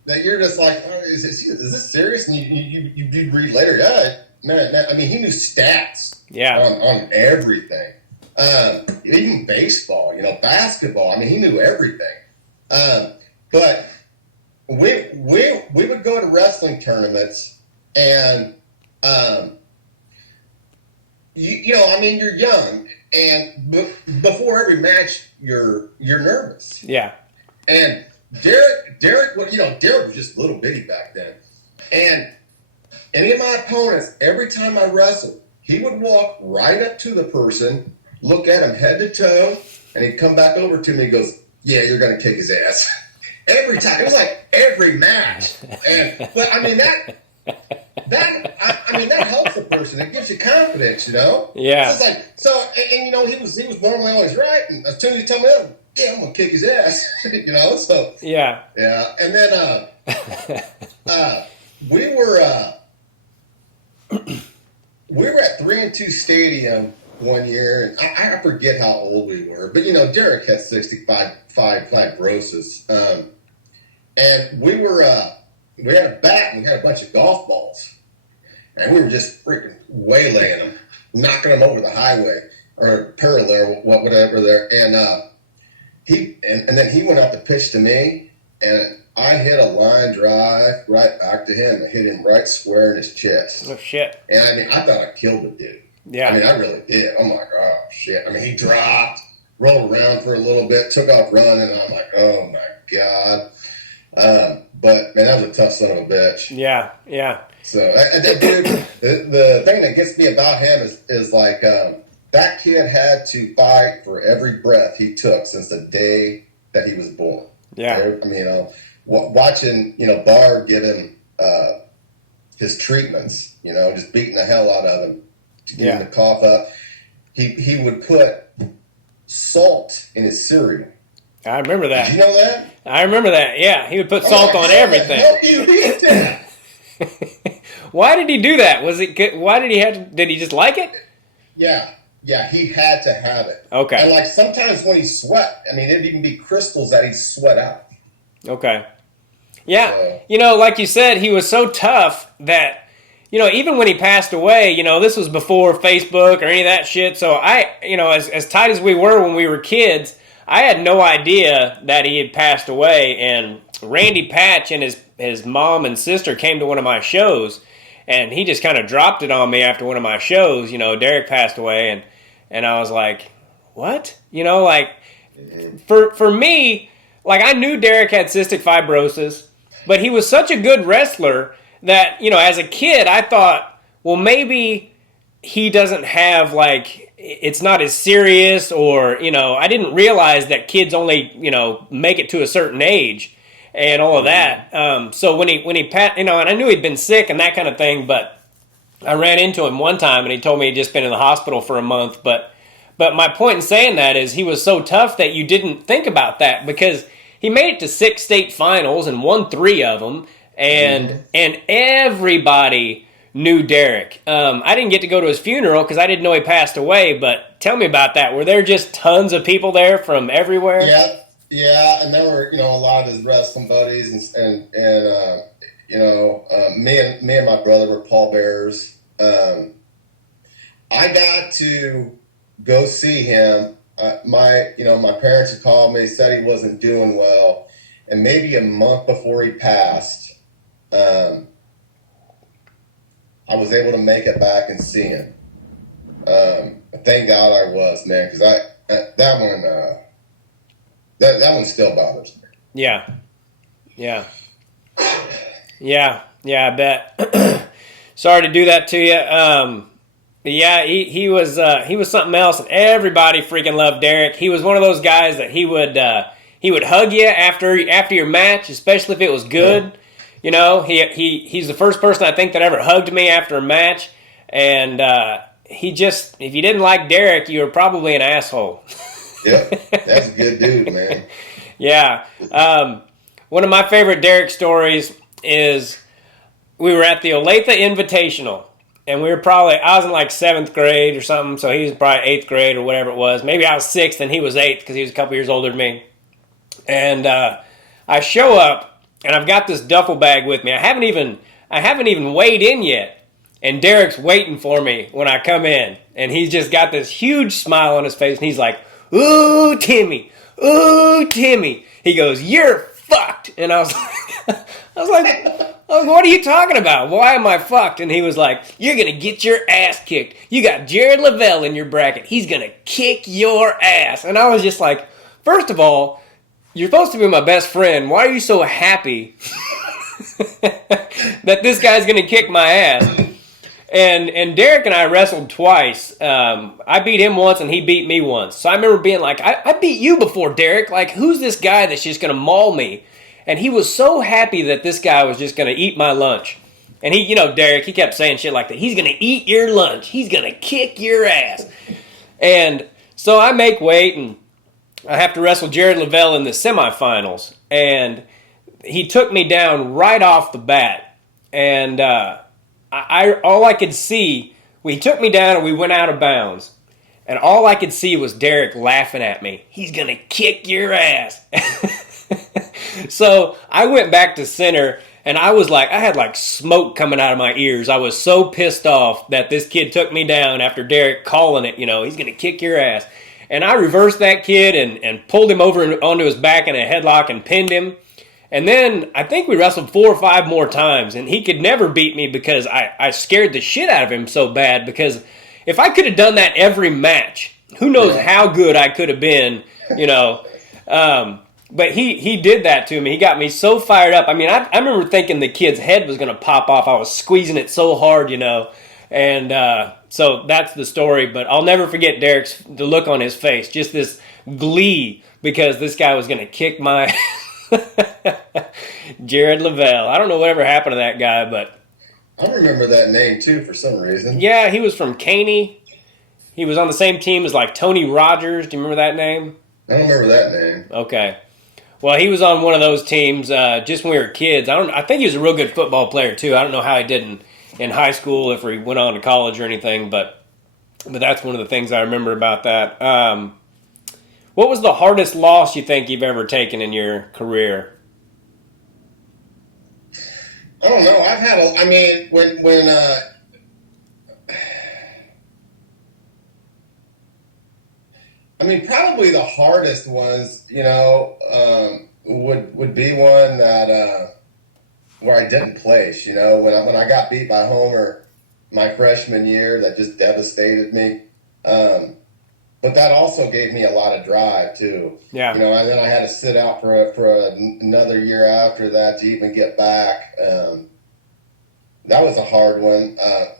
you're just like, oh, is this serious? And you read later, yeah, man. I mean, he knew stats. Yeah. On everything, even baseball, basketball. I mean, he knew everything. But we would go to wrestling tournaments, and I mean, you're young, and before every match, you're nervous. Yeah. And Derek was just a little bitty back then, and any of my opponents, every time I wrestled, he would walk right up to the person, look at him head to toe, and he'd come back over to me and goes, "Yeah, you're going to kick his ass." Every time. It was like every match. But I mean, that helps a person. It gives you confidence, Yeah. It's like, he was normally always right. And as soon as he told me that, yeah, I'm going to kick his ass, so. Yeah. Yeah. And then, we were at 3-2 Stadium one year, and I forget how old we were, but Derek had 65 fibrosis, and we had a bat and we had a bunch of golf balls, and we were just freaking waylaying them, knocking them over the highway or parallel, whatever there, and then he went out to pitch to me, and I hit a line drive right back to him and hit him right square in his chest. Oh, shit. And I mean, I thought I killed the dude. Yeah. I mean, I really did. I'm like, oh, shit. I mean, he dropped, rolled around for a little bit, took off running, and I'm like, oh, my God. But, man, that was a tough son of a bitch. Yeah, yeah. So, that dude, the thing that gets me about him is like, that kid had to fight for every breath he took since the day that he was born. Yeah. I mean, watching, Barr give him his treatments, just beating the hell out of him to get him to cough up. He would put salt in his cereal. I remember that. Did you know that? I remember that, yeah. He would put salt on everything. You eat that? Why did he do that? Why did he have to, did he just like it? Yeah, he had to have it. Okay. And like sometimes when he sweat, I mean, it'd even be crystals that he'd sweat out. Okay. Yeah. Like you said, he was so tough that, even when he passed away, this was before Facebook or any of that shit. So as tight as we were when we were kids, I had no idea that he had passed away. And Randy Patch and his mom and sister came to one of my shows, and he just kind of dropped it on me after one of my shows. Derek passed away, and I was like, what? For me, like, I knew Derek had cystic fibrosis, but he was such a good wrestler that, as a kid, I thought, well, maybe he doesn't have, like, it's not as serious, or, I didn't realize that kids only, make it to a certain age and all of that. So when he and I knew he'd been sick and that kind of thing, but I ran into him one time and he told me he'd just been in the hospital for a month. But my point in saying that is he was so tough that you didn't think about that, because he made it to 6 state finals and won 3 of them, and everybody knew Derek. I didn't get to go to his funeral because I didn't know he passed away, but tell me about that. Were there just tons of people there from everywhere? Yeah, and there were, a lot of his wrestling buddies, and me and my brother were pallbearers. I got to go see him. My parents had called me, said he wasn't doing well, and maybe a month before he passed, I was able to make it back and see him. Thank God I was, man, because that one still bothers me. Yeah, I bet. Sorry to do that to you. Yeah, he was something else, and everybody freaking loved Derek. He was one of those guys that he would hug you after your match, especially if it was good. He's the first person I think that ever hugged me after a match, and if you didn't like Derek, you were probably an asshole. Yeah, that's a good dude, man. Yeah. One of my favorite Derek stories is we were at the Olathe Invitational. And we were I was in like 7th grade or something, so he was probably 8th grade or whatever it was. Maybe I was 6th and he was 8th because he was a couple years older than me. And I show up, and I've got this duffel bag with me. I haven't even weighed in yet. And Derek's waiting for me when I come in. And he's just got this huge smile on his face, and he's like, "Ooh, Timmy. Ooh, Timmy." He goes, "You're fucked." And I was like, "What are you talking about? Why am I fucked?" And he was like, "You're going to get your ass kicked. You got Jared Lavelle in your bracket. He's going to kick your ass." And I was just like, first of all, you're supposed to be my best friend. Why are you so happy that this guy's going to kick my ass? And Derek and I wrestled twice. I beat him once and he beat me once. So I remember being like, I beat you before, Derek. Like, who's this guy that's just going to maul me? And he was so happy that this guy was just going to eat my lunch. And he, Derek, he kept saying shit like that. He's going to eat your lunch. He's going to kick your ass. And so I make weight, and I have to wrestle Jared Lavelle in the semifinals. And he took me down right off the bat. And all I could see, he took me down and we went out of bounds. And all I could see was Derek laughing at me. He's going to kick your ass. So I went back to center, and I had like smoke coming out of my ears. I was so pissed off that this kid took me down after Derek calling it, he's going to kick your ass. And I reversed that kid and pulled him over onto his back in a headlock and pinned him. And then I think we wrestled 4 or 5 more times, and he could never beat me because I scared the shit out of him so bad. Because if I could have done that every match, who knows how good I could have been, But he did that to me. He got me so fired up. I mean, I remember thinking the kid's head was going to pop off. I was squeezing it so hard, And so that's the story. But I'll never forget the look on his face. Just this glee because this guy was going to kick my Jared Lavelle. I don't know whatever happened to that guy, but I remember that name too for some reason. Yeah, he was from Caney. He was on the same team as like Tony Rogers. Do you remember that name? I don't remember that name. Okay. Well, he was on one of those teams just when we were kids. I think he was a real good football player too. I don't know how he did in high school, if he went on to college or anything, but that's one of the things I remember about that. What was the hardest loss you think you've ever taken in your career? I don't know. I've had probably the hardest ones, would be one that where I didn't place. When I got beat by Homer my freshman year, that just devastated me. But that also gave me a lot of drive too. Yeah. And then I had to sit out for another year after that to even get back. That was a hard one. I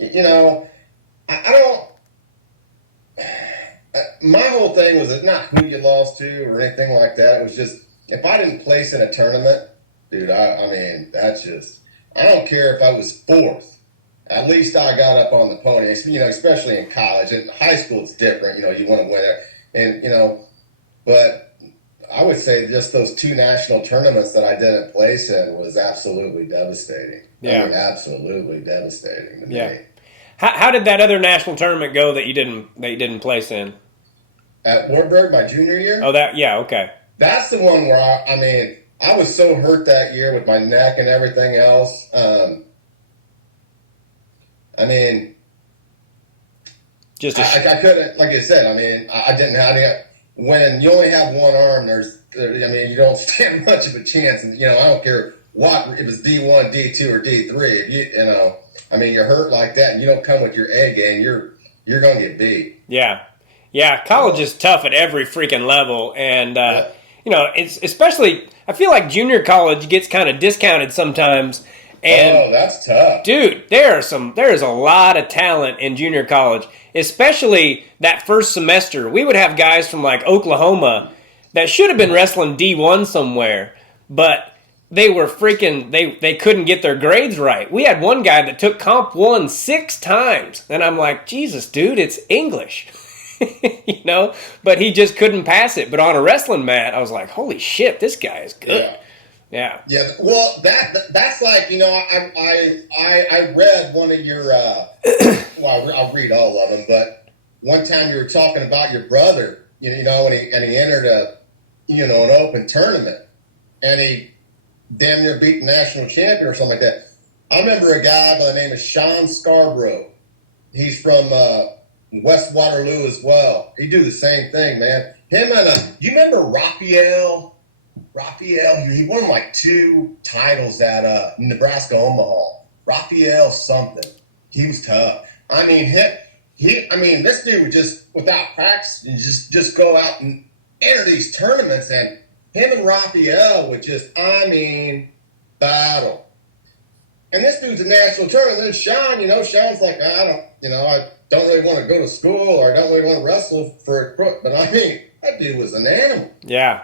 don't. My whole thing was not who you lost to or anything like that. It was just, if I didn't place in a tournament, dude, that's just, I don't care if I was 4th. At least I got up on the podium, especially in college. In high school, it's different. You want to win it. And, but I would say just those 2 national tournaments that I didn't place in was absolutely devastating. Yeah. Absolutely devastating to me. How did that other national tournament go that you didn't place in? At Wartburg, my junior year? Oh, okay. That's the one where I was so hurt that year with my neck and everything else. I couldn't, like I said, I didn't have it. When you only have one arm, you don't stand much of a chance. And, I don't care what, if it's D1, D2, or D3. If you're hurt like that and you don't come with your A game, you're going to get beat. Yeah. Yeah, college is tough at every freaking level. And, it's especially, I feel like junior college gets kind of discounted sometimes. And, that's tough. Dude, there is a lot of talent in junior college, especially that first semester. We would have guys from like Oklahoma that should have been wrestling D1 somewhere, but they were they couldn't get their grades right. We had one guy that took Comp 1 6 times, and I'm like, Jesus, dude, it's English. you know, but he just couldn't pass it. But on a wrestling mat, I was like, holy shit, this guy is good. Yeah. Yeah. Well, that's like, I read one of your well, I'll read all of them, but one time you were talking about your brother, and he entered an open tournament, and he damn near beat the national champion or something like that. I remember a guy by the name of Sean Scarborough. He's from West Waterloo as well. He do the same thing, man. Him and you remember Raphael? He won like 2 titles at Nebraska Omaha. Raphael something. He was tough. I mean, this dude would just, without practice, just go out and enter these tournaments, and him and Raphael would just, battle. And this dude's a national tournament. And then Sean's like, I don't really want to go to school, or I don't really want to wrestle for a crook. But that dude was an animal. Yeah.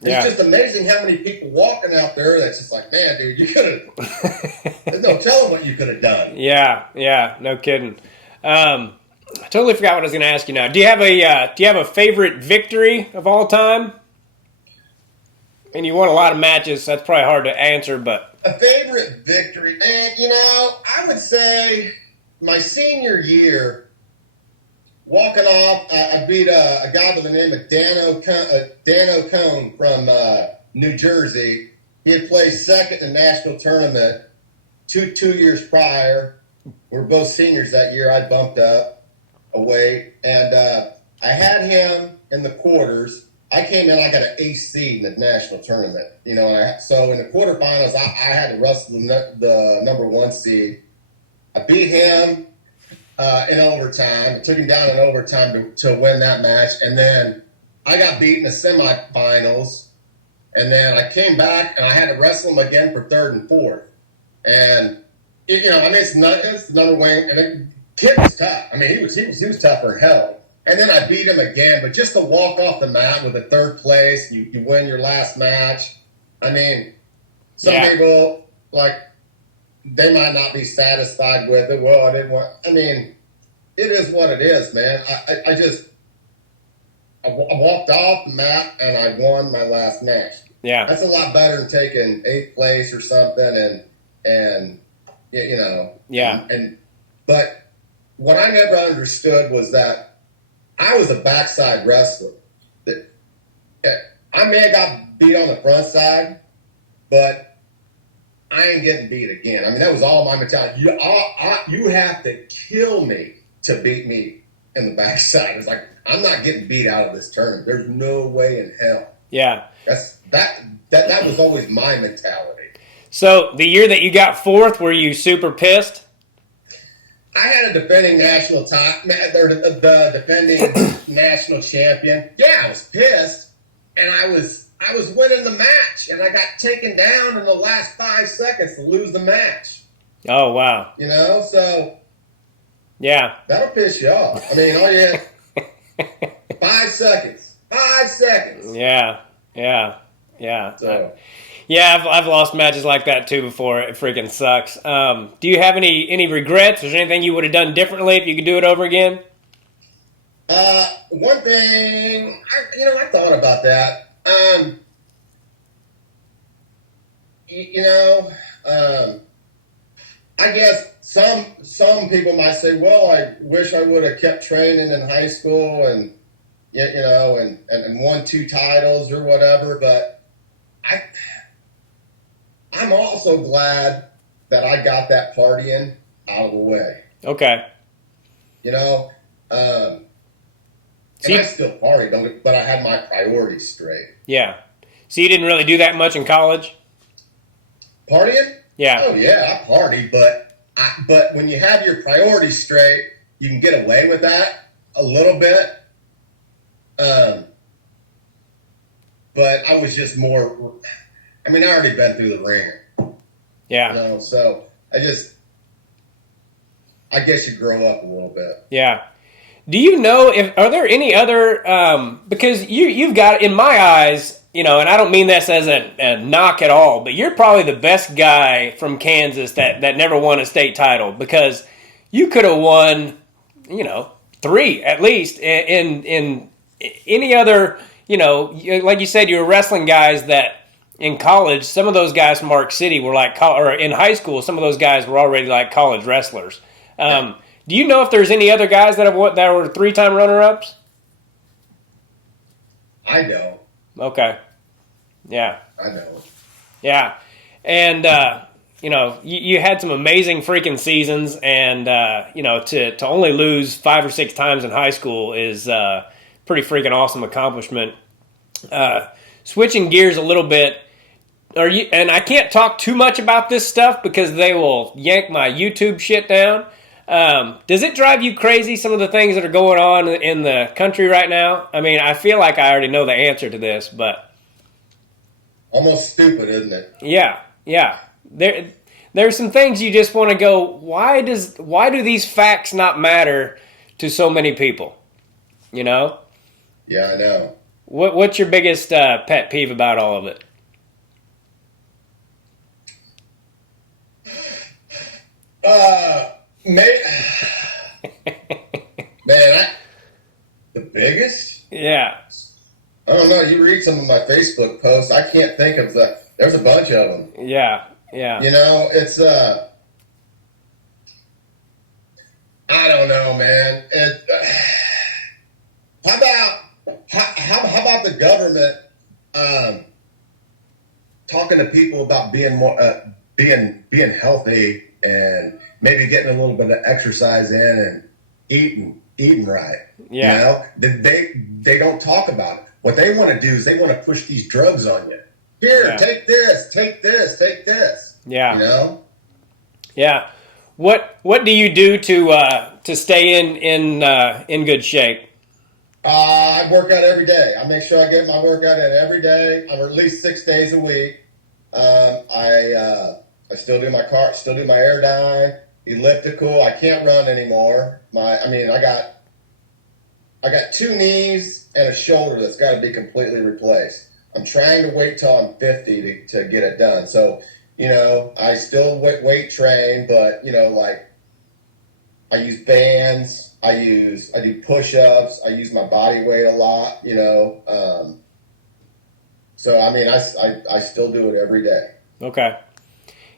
It's just amazing how many people walking out there that's just like, man, dude, you could have. There's no telling what you could have done. Yeah, no kidding. I totally forgot what I was going to ask you now. Do you have a favorite victory of all time? And you won a lot of matches, so that's probably hard to answer, but a favorite victory, man. I would say my senior year, walking off, I beat a guy by the name of Dan O'Cone from New Jersey. He had placed second in the national tournament two years prior. We were both seniors that year. I bumped up a weight, and I had him in the quarters. I came in, I got an ace seed in the national tournament. So in the quarterfinals, I had to wrestle the number 1 seed. I beat him in overtime. I took him down in overtime to win that match. And then I got beat in the semifinals. And then I came back, and I had to wrestle him again for 3rd and 4th. And, it's another wing. And the kid was tough. He was tougher than hell. And then I beat him again, but just to walk off the mat with a 3rd place, you win your last match. Some people, they might not be satisfied with it. Well, I didn't want. It is what it is, man. I walked off the mat and I won my last match. Yeah, that's a lot better than taking 8th place or something, and Yeah. But what I never understood was that I was a backside wrestler. I may have got beat on the front side, but I ain't getting beat again. That was all my mentality. You have to kill me to beat me in the backside. It's like, I'm not getting beat out of this tournament. There's no way in hell. Yeah. That was always my mentality. So the year that you got 4th, were you super pissed? I had a defending national the defending national champion. Yeah, I was pissed, and I was winning the match, and I got taken down in the last 5 seconds to lose the match. Oh wow! So yeah, that'll piss you off. All you had 5 seconds. 5 seconds. Yeah. So. Yeah, I've lost matches like that too before. It freaking sucks. Do you have any regrets? Is there anything you would have done differently if you could do it over again? One thing, I thought about that. I guess some people might say, well, I wish I would have kept training in high school and won 2 titles or whatever, but I'm also glad that I got that partying out of the way. Okay. And I still party, but I had my priorities straight. Yeah. So you didn't really do that much in college? Partying? Yeah. Oh yeah, I party, but when you have your priorities straight, you can get away with that a little bit. But I was just more. I already been through the ringer. Yeah. So I guess you grow up a little bit. Yeah. Do you know are there any other because you've got, in my eyes, and I don't mean this as a knock at all, but you're probably the best guy from Kansas that never won a state title, because you could have won, three at least. In any other, like you said, you were wrestling guys that in college, some of those guys from Arc City were like, or in high school, some of those guys were already like college wrestlers. Do you know if there's any other guys that were 3-time runner-ups? I don't. Okay. Yeah. I don't. Yeah. And, you had some amazing freaking seasons, and, to only lose 5 or 6 times in high school is pretty freaking awesome accomplishment. Switching gears a little bit, and I can't talk too much about this stuff because they will yank my YouTube shit down. Does it drive you crazy, some of the things that are going on in the country right now? I mean, I feel like I already know the answer to this, but... Almost stupid, isn't it? Yeah. There's some things you just want to go, why do these facts not matter to so many people? You know? Yeah, I know. What's your biggest pet peeve about all of it? The biggest? Yeah. I don't know. You read some of my Facebook posts. I can't think of there's a bunch of them. Yeah. It's I don't know, man. How about the government talking to people about being more being healthy and maybe getting a little bit of exercise in and eating right. Yeah. They don't talk about it. What they want to do is they want to push these drugs on you. Here, take this, take this, take this. Yeah. Yeah. What do you do to stay in good shape? I work out every day. I make sure I get my workout in every day, or at least 6 days a week. I still do my air dive, elliptical. I can't run anymore. I got 2 knees and a shoulder that's got to be completely replaced. I'm trying to wait till I'm 50 to get it done. So, I still weight train, but, I use bands. I do push-ups. I use my body weight a lot, So, I still do it every day. Okay.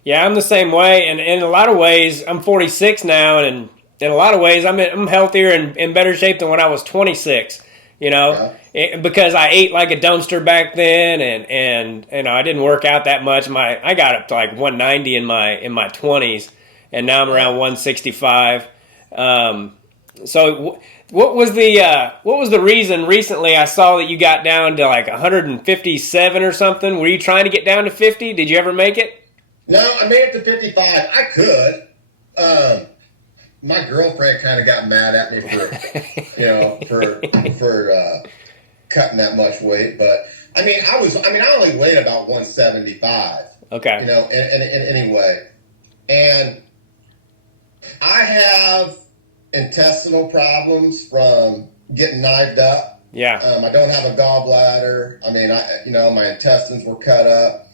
Yeah, I'm the same way. And in a lot of ways, I'm 46 now, and in a lot of ways, I'm healthier and in better shape than when I was 26. Because I ate like a dumpster back then, and I didn't work out that much. I got up to like 190 in my 20s, and now I'm around 165. So what was the reason recently I saw that you got down to like 157 or something? Were you trying to get down to 50? Did you ever make it? No, I made it to 55. I could. My girlfriend kind of got mad at me for cutting that much weight, but I only weighed about 175. Okay. Anyway, and I have intestinal problems from getting knifed up. Yeah. I don't have a gallbladder. My intestines were cut up,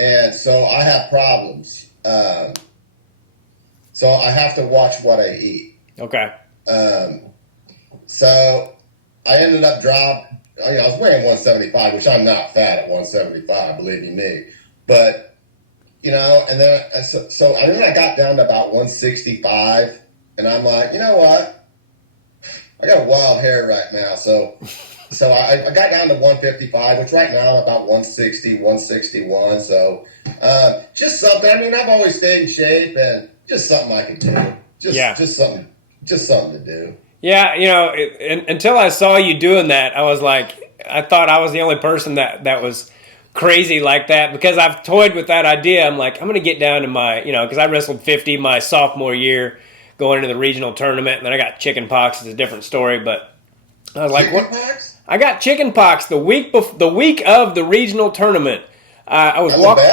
and so I have problems. So I have to watch what I eat. Okay. So I ended up I was weighing 175, which I'm not fat at 175, believe you me. But, and then I got down to about 165, and I'm like, you know what? I got a wild hair right now. So I got down to 155, which right now I'm about 160, 161. So just something. I've always stayed in shape, and just something I can do. Just something to do. Yeah, until I saw you doing that, I was like, I thought I was the only person that was crazy like that, because I've toyed with that idea. I'm like, I'm going to get down to my, because I wrestled 50 my sophomore year going into the regional tournament, and then I got chicken pox. It's a different story, but I was like, what? I got chicken pox the week of the regional tournament. I was walking.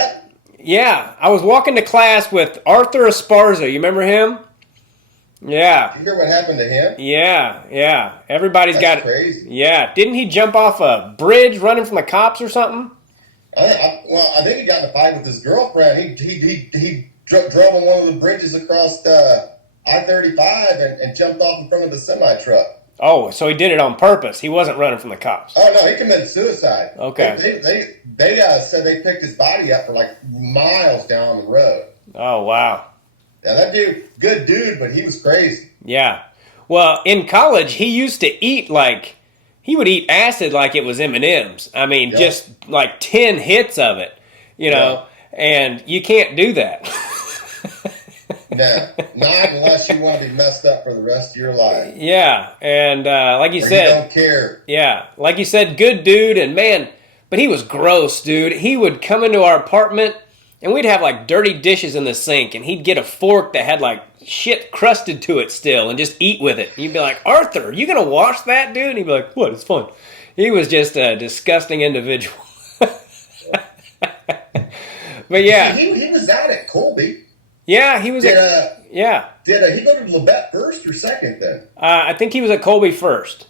Yeah, I was walking to class with Arthur Esparza. You remember him? Yeah. Did you hear what happened to him? Yeah. Everybody's That's got crazy. Yeah. Didn't he jump off a bridge running from the cops or something? I think he got in a fight with his girlfriend. He drove on one of the bridges across I-35 and jumped off in front of the semi truck. Oh, so he did it on purpose. He wasn't running from the cops. Oh no, he committed suicide. Okay. They said they picked his body up for like miles down the road. Oh, wow. Yeah, that dude, good dude, but he was crazy. Yeah. Well, in college, he used to eat he would eat acid like it was M&M's. I mean, just like 10 hits of it, and you can't do that. No, not unless you want to be messed up for the rest of your life. Yeah, and like you said, you don't care. Yeah, like you said, good dude, and man, but he was gross, dude. He would come into our apartment, and we'd have like dirty dishes in the sink, and he'd get a fork that had like shit crusted to it still, and just eat with it. And you'd be like, Arthur, are you gonna wash that, dude? And he'd be like, what? It's fun. He was just a disgusting individual. But yeah, he was out at Colby. Yeah, he was. Did he go to Labette first or second then? I think he was at Colby first.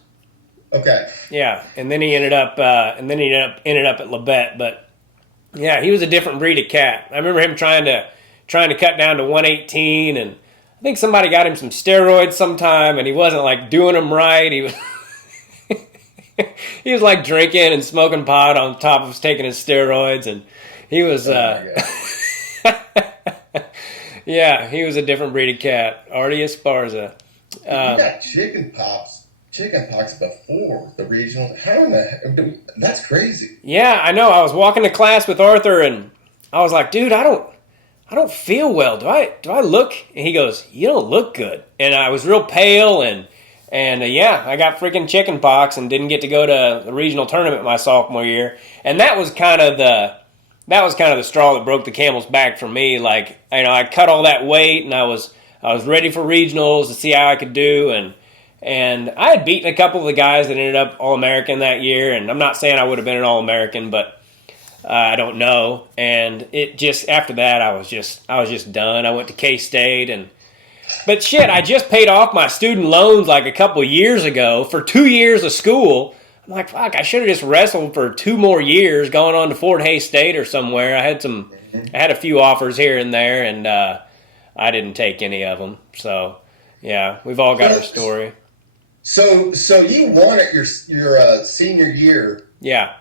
Okay. Yeah, and then he ended up at Labette. But yeah, he was a different breed of cat. I remember him trying to cut down to 118, and I think somebody got him some steroids sometime, and he wasn't like doing them right. He was he was like drinking and smoking pot on top of taking his steroids, and he was. Yeah, he was a different breed of cat. Artie Esparza. You got chicken pox before the regional. How in the? That's crazy. Yeah, I know. I was walking to class with Arthur, and I was like, "Dude, I don't feel well. Do I look?" And he goes, "You don't look good." And I was real pale, and yeah, I got freaking chicken pox and didn't get to go to the regional tournament my sophomore year. And that was kind of the straw that broke the camel's back for me. Like, I cut all that weight, and I was ready for regionals to see how I could do, and I had beaten a couple of the guys that ended up All-American that year, and I'm not saying I would have been an All-American, but I don't know. And it just, after that, I was just done. I went to K-State, but shit, I just paid off my student loans like a couple of years ago for 2 years of school. I'm like, fuck, I should have just wrestled for 2 more years, going on to Fort Hays State or somewhere. I had a few offers here and there, and I didn't take any of them. So, yeah, we've all got our story. So you won at your senior year. Yeah.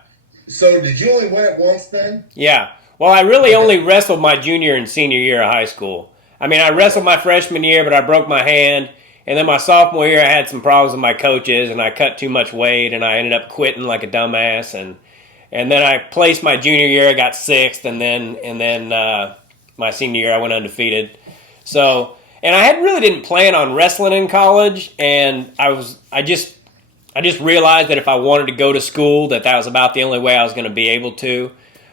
So did you only win it once then? Yeah. Well, I really only wrestled my junior and senior year of high school. I mean, I wrestled my freshman year, but I broke my hand. And then my sophomore year, I had some problems with my coaches, and I cut too much weight, and I ended up quitting like a dumbass. And then I placed my junior year, I got 6th, and then my senior year, I went undefeated. So, and I really didn't plan on wrestling in college, and I just realized that if I wanted to go to school, that was about the only way I was going to be able to.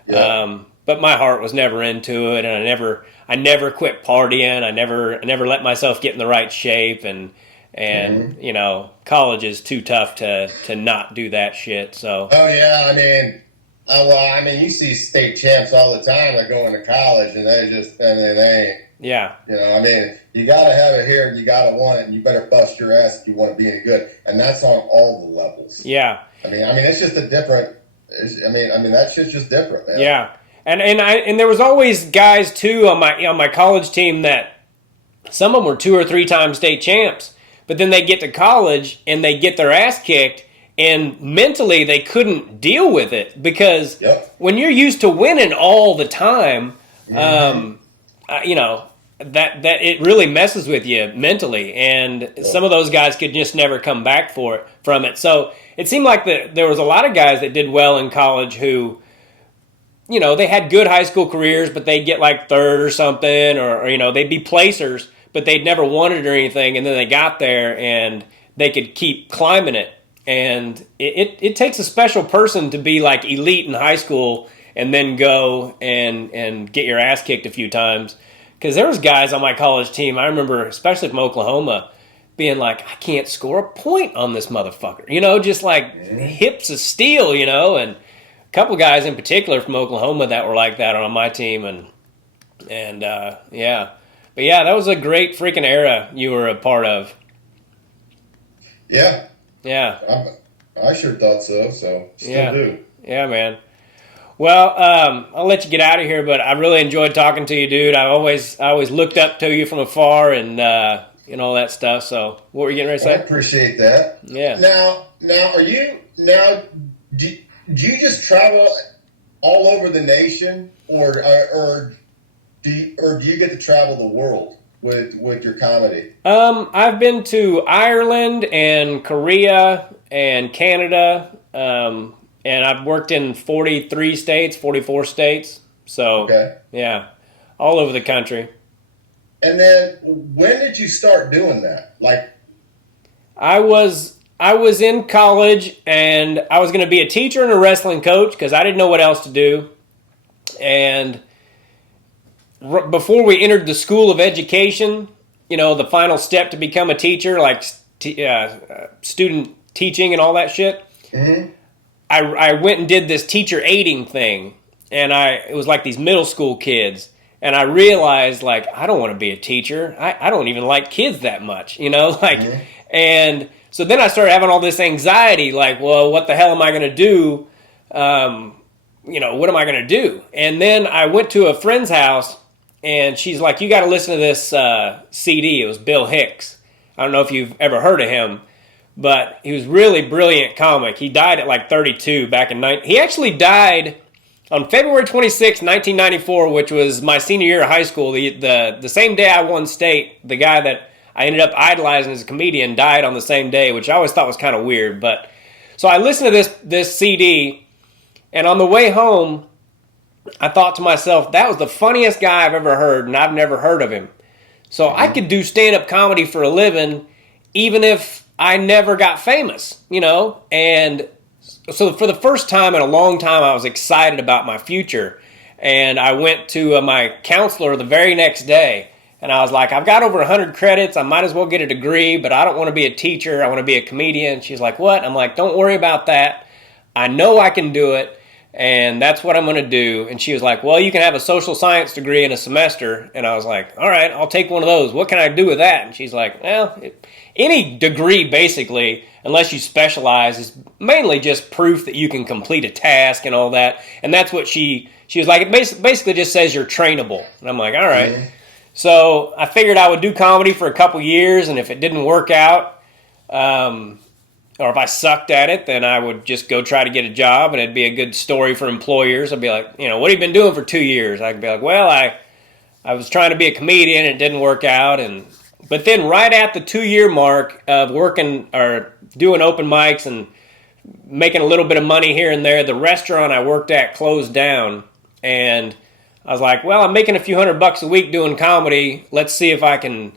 Yeah. But my heart was never into it, and I never quit partying. I never let myself get in the right shape, and college is too tough to not do that shit. So. Oh yeah, I mean, you see state champs all the time that go into college, and they ain't. Yeah. You gotta have it here, and you gotta want it, and you better bust your ass if you want to be any good, and that's on all the levels. Yeah. It's just a different. That shit's just different, man. Yeah. And there was always guys too on my college team that some of them were 2 or 3 time state champs, but then they get to college and they get their ass kicked, and mentally they couldn't deal with it because when you're used to winning all the time, that it really messes with you mentally, and some of those guys could just never come back from it. So it seemed like there was a lot of guys that did well in college who. They had good high school careers, but they'd get like 3rd or something, or they'd be placers, but they'd never won it or anything, and then they got there and they could keep climbing it. And it takes a special person to be like elite in high school and then go and get your ass kicked a few times. Because there was guys on my college team, I remember, especially from Oklahoma, being like, I can't score a point on this motherfucker. Just like hips of steel, and couple guys in particular from Oklahoma that were like that on my team, and yeah, but yeah, that was a great freaking era you were a part of. Yeah, I sure thought so. So still do. Yeah, man. Well, I'll let you get out of here, but I really enjoyed talking to you, dude. I always looked up to you from afar, and and all that stuff. So what were you getting ready to I say? appreciate that. Yeah. Now, do you just travel all over the nation, or do you get to travel the world with your comedy? I've been to Ireland and Korea and Canada, and I've worked in 43 states, 44 states. So, Okay. yeah, all over the country. And then when did you start doing that? Like, I was in college, and I was going to be a teacher and a wrestling coach because I didn't know what else to do. And before we entered the school of education, the final step to become a teacher, like student teaching and all that shit, mm-hmm. I went and did this teacher aiding thing, and it was like these middle school kids, and I realized, like, I don't want to be a teacher. I don't even like kids that much, Mm-hmm. And so then I started having all this anxiety, like, well, what the hell am I going to do? What am I going to do? And then I went to a friend's house, and she's like, you got to listen to this CD. It was Bill Hicks. I don't know if you've ever heard of him, but he was really brilliant comic. He died at like 32 back in He actually died on February 26, 1994, which was my senior year of high school. The same day I won state, the guy that I ended up idolizing as a comedian died on the same day, which I always thought was kind of weird. But so I listened to this CD, and on the way home, I thought to myself, that was the funniest guy I've ever heard, and I've never heard of him. So I could do stand-up comedy for a living, even if I never got famous, And so for the first time in a long time, I was excited about my future. And I went to my counselor the very next day, and I was like, I've got over 100 credits. I might as well get a degree, but I don't want to be a teacher. I want to be a comedian. She's like, what? I'm like, don't worry about that. I know I can do it. And that's what I'm going to do. And she was like, well, you can have a social science degree in a semester. And I was like, all right, I'll take one of those. What can I do with that? And she's like, well, any degree, basically, unless you specialize, is mainly just proof that you can complete a task and all that. And that's what she was like, it basically just says you're trainable. And I'm like, all right. Mm-hmm. So I figured I would do comedy for a couple years. And if it didn't work out, or if I sucked at it, then I would just go try to get a job, and it'd be a good story for employers. I'd be like, what have you been doing for 2 years? I'd be like, well, I was trying to be a comedian, and it didn't work out. But then right at the 2-year mark of working or doing open mics and making a little bit of money here and there, the restaurant I worked at closed down. And I was like, well, I'm making a few $100 a week doing comedy. Let's see if I can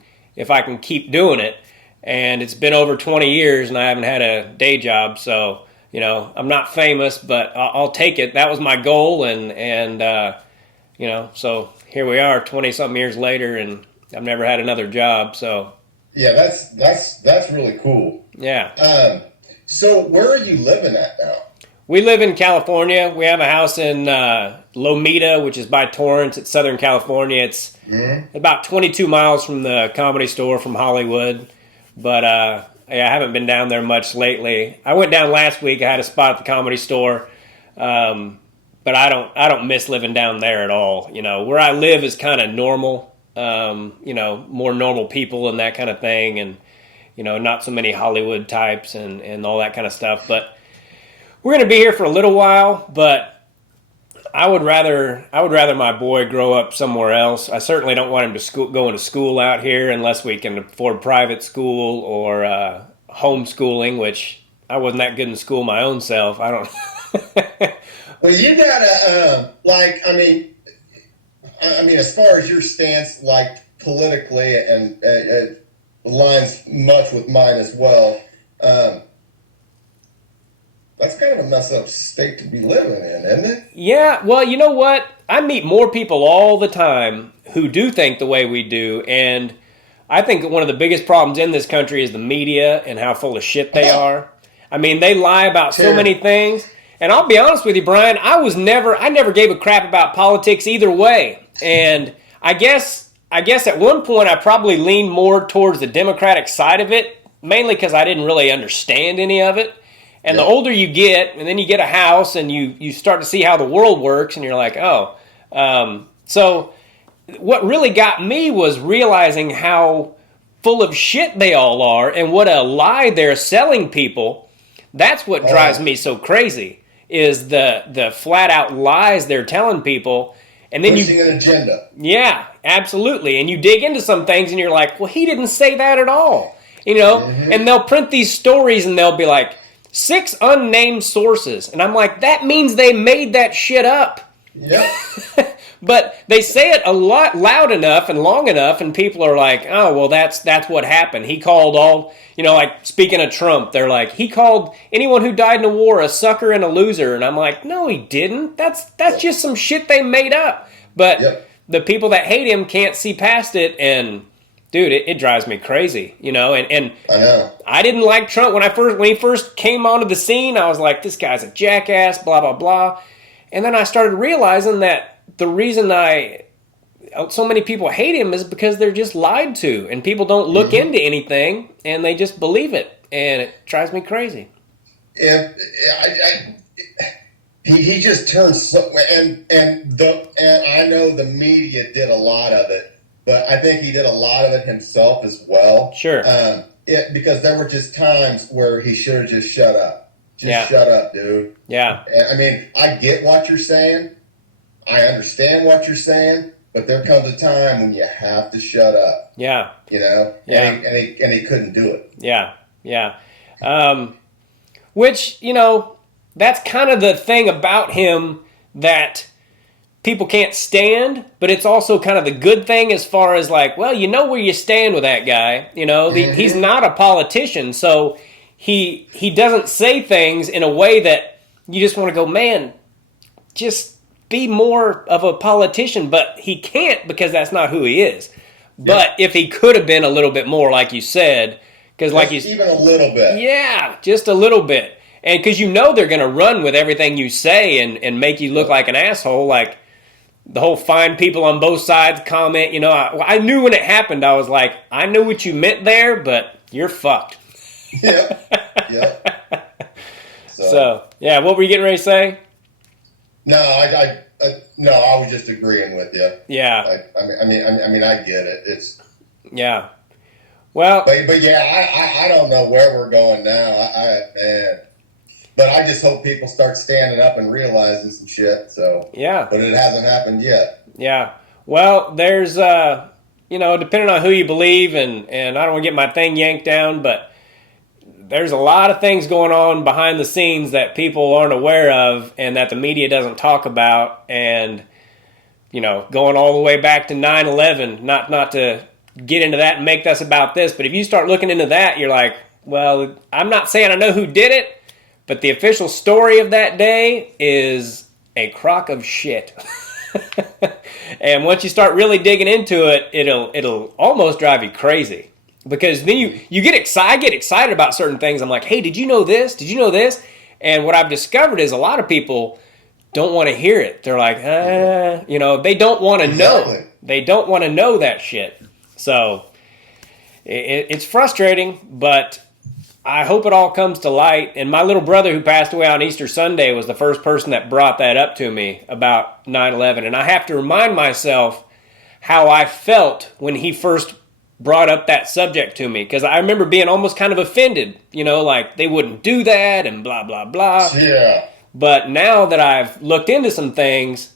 keep doing it. And it's been over 20 years, and I haven't had a day job. So, I'm not famous, but I'll take it. That was my goal, and so here we are, 20-something years later, and I've never had another job. So, yeah, that's really cool. Yeah. So where are you living at now? We live in California. We have a house in Lomita, which is by Torrance. It's Southern California. It's about 22 miles from the Comedy Store from Hollywood. But I haven't been down there much lately. I went down last week. I had a spot at the Comedy Store, but I don't miss living down there at all. Where I live is kind of normal. More normal people and that kind of thing, and not so many Hollywood types and all that kind of stuff. But we're gonna be here for a little while. But I would rather my boy grow up somewhere else. I certainly don't want him to going to school out here unless we can afford private school or homeschooling, which I wasn't that good in school my own self. I don't. Well, you gotta I mean, as far as your stance, like politically, and it aligns much with mine as well. That's kind of a messed up state to be living in, isn't it? Yeah, well, you know what? I meet more people all the time who do think the way we do, and I think that one of the biggest problems in this country is the media and how full of shit they are. I mean, they lie about so many things, and I'll be honest with you, Brian, I never gave a crap about politics either way, and I guess at one point I probably leaned more towards the Democratic side of it, mainly because I didn't really understand any of it. And the older you get, and then you get a house, and you start to see how the world works, and you're like, oh. So what really got me was realizing how full of shit they all are and what a lie they're selling people. That's what drives me so crazy, is the flat out lies they're telling people. And then pushing an agenda. Yeah, absolutely. And you dig into some things and you're like, well, he didn't say that at all. You know, and they'll print these stories and they'll be like, 6 unnamed sources. And I'm like, that means they made that shit up. Yep. But they say it a lot loud enough and long enough, and people are like, oh, well, that's what happened. He called all, you know, like speaking of Trump, they're like, he called anyone who died in a war a sucker and a loser. And I'm like, no, he didn't. That's just some shit they made up. But the people that hate him can't see past it, and dude, it drives me crazy, you know. And I know. I didn't like Trump when he first came onto the scene. I was like, this guy's a jackass, blah blah blah. And then I started realizing that the reason so many people hate him is because they're just lied to, and people don't look into anything, and they just believe it, and it drives me crazy. He just turns so, and I know the media did a lot of it, but I think he did a lot of it himself as well. Sure. Because there were just times where he should have just shut up. Shut up, dude. Yeah. I mean, I get what you're saying. I understand what you're saying, but there comes a time when you have to shut up. Yeah. You know? Yeah. And he couldn't do it. Yeah. Yeah. Which, you know, that's kind of the thing about him that people can't stand, but it's also kind of the good thing as far as like, well, you know where you stand with that guy. You know, he's not a politician, so he doesn't say things in a way that you just want to go, man, just be more of a politician, but he can't because that's not who he is. But if he could have been a little bit more, like you said, because like you even a little bit, yeah, just a little bit, and because you know they're going to run with everything you say and make you look like an asshole, like the whole find people on both sides comment. You know, I knew when it happened, I was like, I knew what you meant there, but you're fucked. Yeah. So yeah, what were you getting ready to say? No, I was just agreeing with you. Yeah. I mean, I get it. It's yeah. Well, but yeah, I don't know where we're going now. Man, but I just hope people start standing up and realizing some shit. So yeah, but it hasn't happened yet. Yeah. Well, there's you know, depending on who you believe, and I don't want to get my thing yanked down, but there's a lot of things going on behind the scenes that people aren't aware of and that the media doesn't talk about. And, you know, going all the way back to 9/11, not to get into that and make this about this, but if you start looking into that, you're like, well, I'm not saying I know who did it, but the official story of that day is a crock of shit. And once you start really digging into it, it'll almost drive you crazy. Because then you get excited. I get excited about certain things. I'm like, hey, did you know this? Did you know this? And what I've discovered is a lot of people don't want to hear it. They're like, you know, they don't want to know. They don't want to know that shit. So it's frustrating, but I hope it all comes to light. And my little brother who passed away on Easter Sunday was the first person that brought that up to me about 9/11. And I have to remind myself how I felt when he first brought up that subject to me, because I remember being almost kind of offended, you know, like they wouldn't do that and blah, blah, blah. Yeah. But now that I've looked into some things,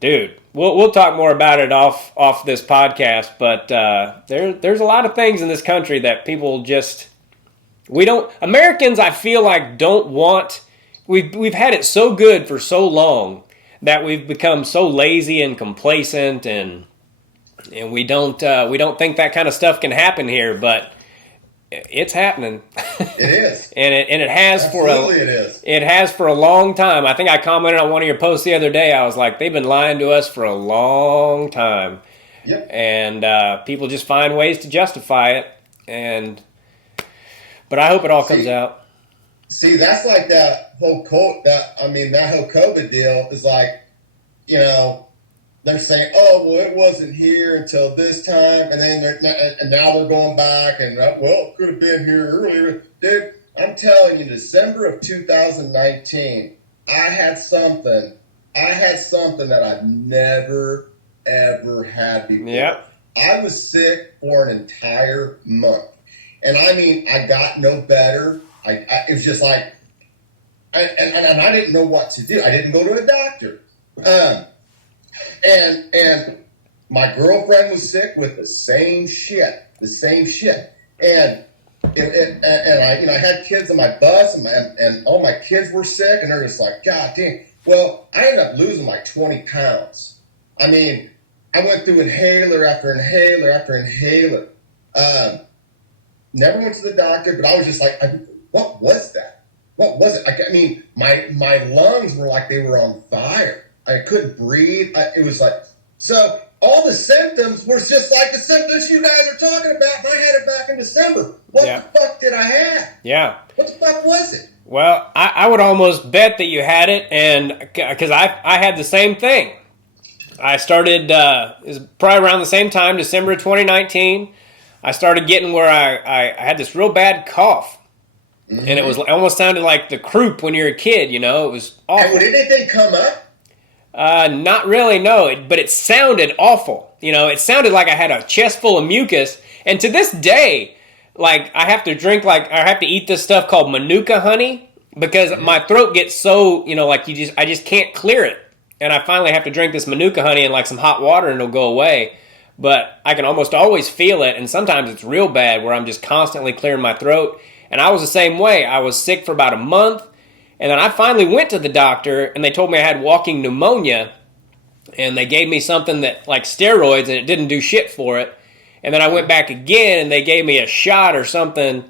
dude, we'll talk more about it off this podcast, but there's a lot of things in this country that people just, Americans, I feel like don't want, we've had it so good for so long that we've become so lazy and complacent, and we don't think that kind of stuff can happen here, but it's happening. It is. and it has Absolutely for a long time. I think I commented on one of your posts the other day. I was like, they've been lying to us for a long time. Yep. And people just find ways to justify it, but I hope it all comes out. See, that's like that whole COVID deal is like, you know, they're saying, oh, well, it wasn't here until this time, and then and now they're going back, and well, it could have been here earlier. Dude, I'm telling you, December of 2019, I had something that I've never, ever had before. Yep. I was sick for an entire month. And I mean, I got no better. It was just like, and I didn't know what to do. I didn't go to a doctor. And my girlfriend was sick with the same shit. And I had kids on my bus, and all my kids were sick, and they're just like, God damn. Well, I ended up losing like 20 pounds. I mean, I went through inhaler after inhaler after inhaler. Never went to the doctor, but I was just like, what was that? What was it? I mean, my lungs were like they were on fire. I couldn't breathe. It was like, so all the symptoms were just like the symptoms you guys are talking about. And I had it back in December. What the fuck did I have? Yeah. What the fuck was it? Well, I would almost bet that you had it, and because I had the same thing. I started, it was probably around the same time, December of 2019. I started getting where I had this real bad cough. Mm-hmm. And it was almost sounded like the croup when you're a kid, you know. It was awful. And did anything come up? Not really, no. But it sounded awful. You know, it sounded like I had a chest full of mucus. And to this day, like, I have to drink, like, I have to eat this stuff called Manuka honey because my throat gets so, you know, like, I just can't clear it. And I finally have to drink this Manuka honey and, like, some hot water and it'll go away. But I can almost always feel it, and sometimes it's real bad where I'm just constantly clearing my throat. And I was the same way. I was sick for about a month, and then I finally went to the doctor, and they told me I had walking pneumonia, and they gave me something that, like steroids, and it didn't do shit for it. And then I went back again, and they gave me a shot or something.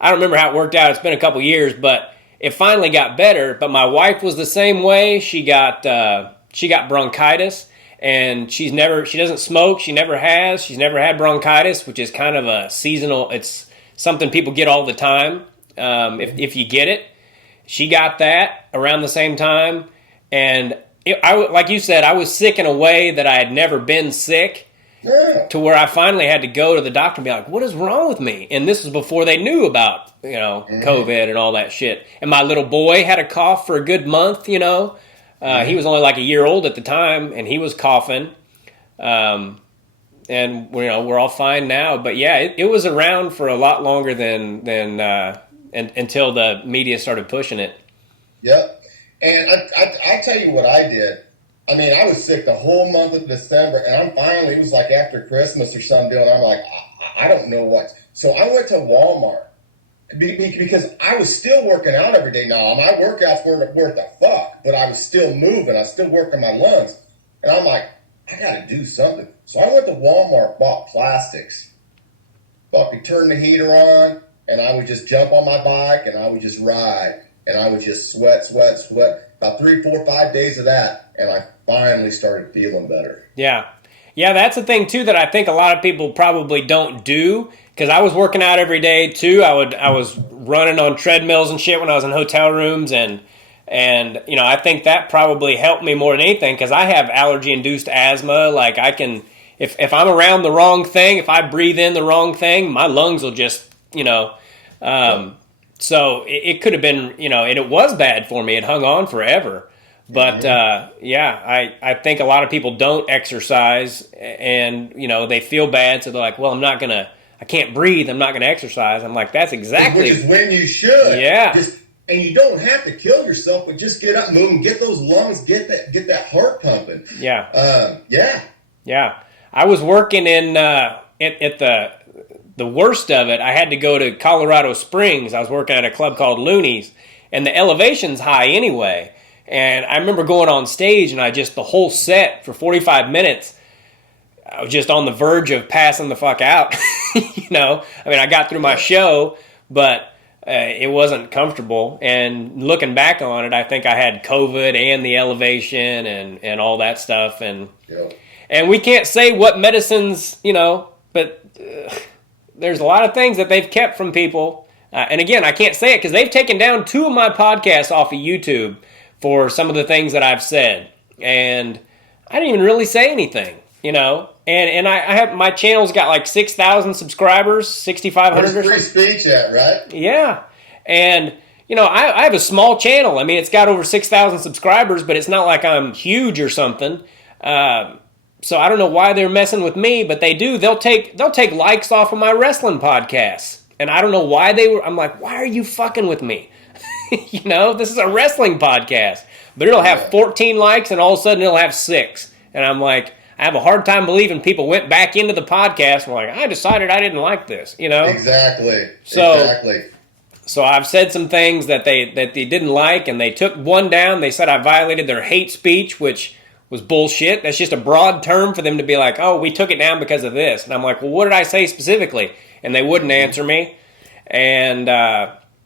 I don't remember how it worked out. It's been a couple years, but it finally got better. But my wife was the same way. She got bronchitis. And she doesn't smoke. She never has. She's never had bronchitis, which is kind of a seasonal. It's something people get all the time. If you get it, she got that around the same time. And like you said, I was sick in a way that I had never been sick, to where I finally had to go to the doctor and be like, "What is wrong with me?" And this was before they knew about, you know, COVID and all that shit. And my little boy had a cough for a good month, you know. He was only like a year old at the time, and he was coughing. And, you know, we're all fine now. But, yeah, it was around for a lot longer than until the media started pushing it. Yep. And I'll tell you what I did. I mean, I was sick the whole month of December, and I'm finally, it was like after Christmas or something, and I'm like, I don't know what. So I went to Walmart. Because I was still working out every day. Now, my workouts weren't worth a fuck, but I was still moving. I was still working my lungs. And I'm like, I got to do something. So I went to Walmart, bought plastics. Fucking turn the heater on, and I would just jump on my bike, and I would just ride. And I would just sweat. About 3, 4, 5 days of that, and I finally started feeling better. Yeah. Yeah, that's the thing, too, that I think a lot of people probably don't do. Because I was working out every day too. I was running on treadmills and shit when I was in hotel rooms, and you know, I think that probably helped me more than anything because I have allergy-induced asthma. Like I can, if I'm around the wrong thing, if I breathe in the wrong thing, my lungs will just, you know. So it could have been, you know, and it was bad for me. It hung on forever. But yeah, I think a lot of people don't exercise, and you know, they feel bad, so they're like, well, I can't breathe. I'm not going to exercise. I'm like, that's exactly. Which is when you should. Yeah. And you don't have to kill yourself, but just get up, move, and get those lungs, get that heart pumping. Yeah. Yeah. I was working in at the worst of it. I had to go to Colorado Springs. I was working at a club called Looney's, and the elevation's high anyway. And I remember going on stage, and the whole set for 45 minutes. I was just on the verge of passing the fuck out, you know. I mean, I got through my show, but it wasn't comfortable. And looking back on it, I think I had COVID and the elevation and all that stuff. And we can't say what medicines, you know, but there's a lot of things that they've kept from people. And again, I can't say it because they've taken down 2 of my podcasts off of YouTube for some of the things that I've said. And I didn't even really say anything, you know. And I have, my channel's got like 6,000 subscribers, 6,500 or something. Where's free speech at, right? Yeah. And, you know, I have a small channel. I mean, it's got over 6,000 subscribers, but it's not like I'm huge or something. So I don't know why they're messing with me, but they do. They'll take likes off of my wrestling podcasts. And I don't know why I'm like, why are you fucking with me? This is a wrestling podcast. But it'll have 14 likes and all of a sudden it'll have 6. And I'm like, I have a hard time believing people went back into the podcast and were like, I decided I didn't like this, Exactly. So I've said some things that they didn't like, and they took one down. They said I violated their hate speech, which was bullshit. That's just a broad term for them to be like, oh, we took it down because of this. And I'm like, well, what did I say specifically? And they wouldn't answer me. And then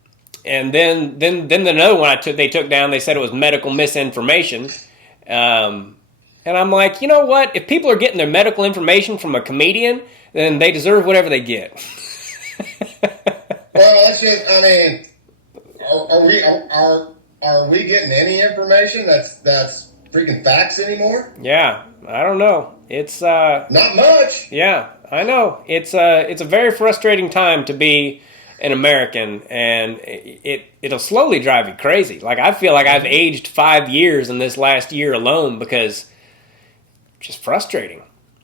another one they took down, they said it was medical misinformation. And I'm like, you know what? If people are getting their medical information from a comedian, then they deserve whatever they get. Well, it's just, I mean, are we getting any information that's freaking facts anymore? Yeah, I don't know. It's not much. Yeah, I know. It's a very frustrating time to be an American, and it'll slowly drive you crazy. Like, I feel like I've aged 5 years in this last year alone because it's just frustrating.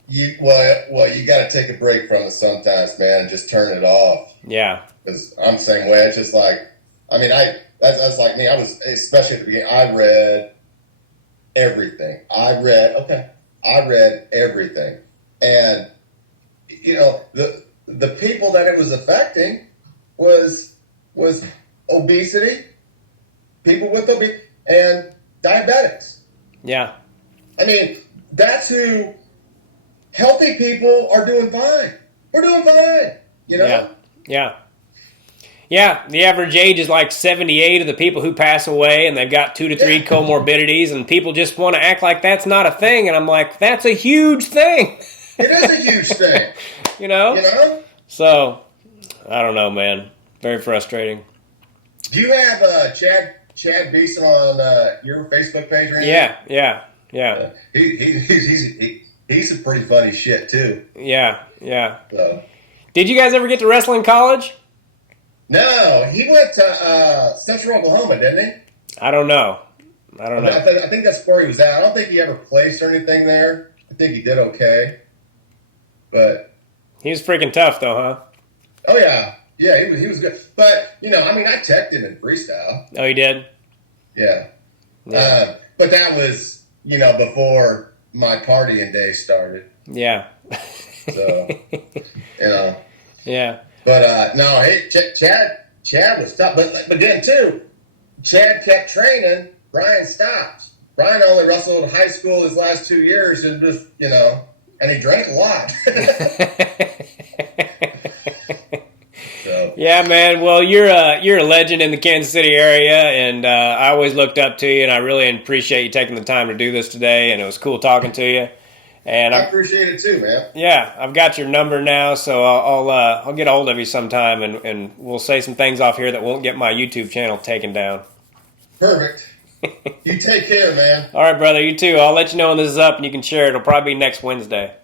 You got to take a break from it sometimes, man, and just turn it off. Yeah. Because I'm the same way. It's just like, I mean, that's like me. I was, especially at the beginning, I read everything. I read everything. And, the people that it was affecting was obesity, people with obesity, and diabetics. Yeah. I mean, that's who healthy people are doing fine. We're doing fine, Yeah, the average age is like 78 of the people who pass away, and they've got 2 to 3 comorbidities, and people just want to act like that's not a thing, and I'm like, that's a huge thing. It is a huge thing. So, I don't know, man. Very frustrating. Do you have Chad Beeson on your Facebook page or anything? Yeah. He's a pretty funny shit, too. Yeah. So. Did you guys ever get to wrestle in college? No, he went to Central Oklahoma, didn't he? I don't know. I think that's where he was at. I don't think he ever placed or anything there. I think he did okay. But he was freaking tough, though, huh? Oh, yeah. Yeah, he was good. But, I teched him in freestyle. Oh, he did? Yeah. But that was, before my partying days started. Yeah. So, Yeah. But, no, Chad was tough. But then, too, Chad kept training. Brian stopped. Brian only wrestled high school his last 2 years and just, and he drank a lot. So. Yeah, man. Well, you're a legend in the Kansas City area, and I always looked up to you, and I really appreciate you taking the time to do this today, and it was cool talking to you. And I appreciate it too, man. Yeah, I've got your number now, so I'll get a hold of you sometime, and we'll say some things off here that won't get my YouTube channel taken down. Perfect. You take care, man. All right, brother. You too. I'll let you know when this is up, and you can share it. It'll probably be next Wednesday.